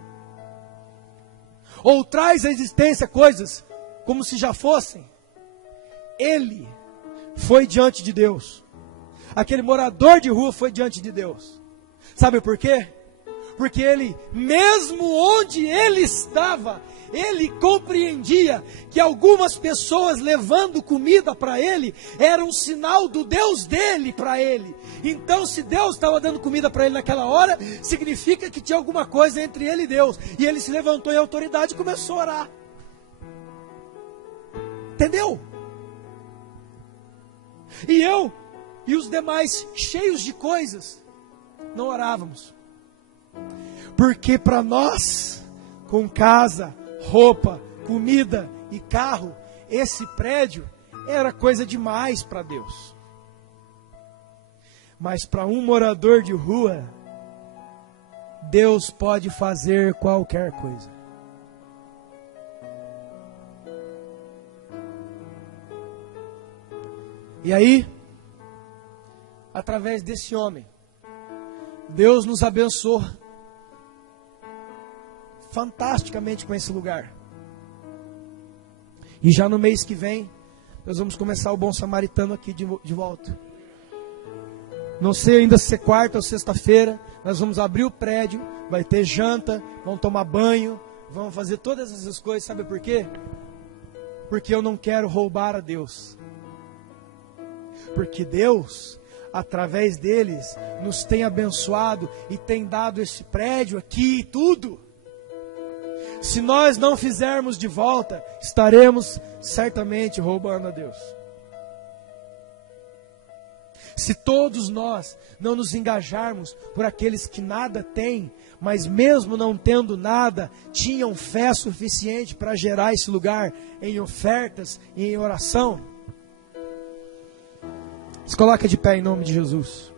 Ou traz à existência coisas como se já fossem. Ele foi diante de Deus. Aquele morador de rua foi diante de Deus. Sabe por quê? Porque ele, mesmo onde ele estava, ele compreendia que algumas pessoas levando comida para ele era um sinal do Deus dele para ele. Então, se Deus estava dando comida para ele naquela hora, significa que tinha alguma coisa entre ele e Deus. E ele se levantou em autoridade e começou a orar. Entendeu? E eu e os demais, cheios de coisas, não orávamos. Porque para nós, com casa, roupa, comida e carro, esse prédio era coisa demais para Deus. Mas para um morador de rua, Deus pode fazer qualquer coisa. E aí, através desse homem, Deus nos abençoou fantasticamente com esse lugar. E já no mês que vem, nós vamos começar o Bom Samaritano aqui de volta. Não sei ainda se é quarta ou sexta-feira, nós vamos abrir o prédio, vai ter janta, vamos tomar banho, vamos fazer todas essas coisas. Sabe por quê? Porque eu não quero roubar a Deus. Porque Deus, através deles, nos tem abençoado e tem dado esse prédio aqui e tudo. Se nós não fizermos de volta, estaremos certamente roubando a Deus. Se todos nós não nos engajarmos por aqueles que nada têm, mas mesmo não tendo nada, tinham fé suficiente para gerar esse lugar em ofertas e em oração. Se coloca de pé em nome de Jesus.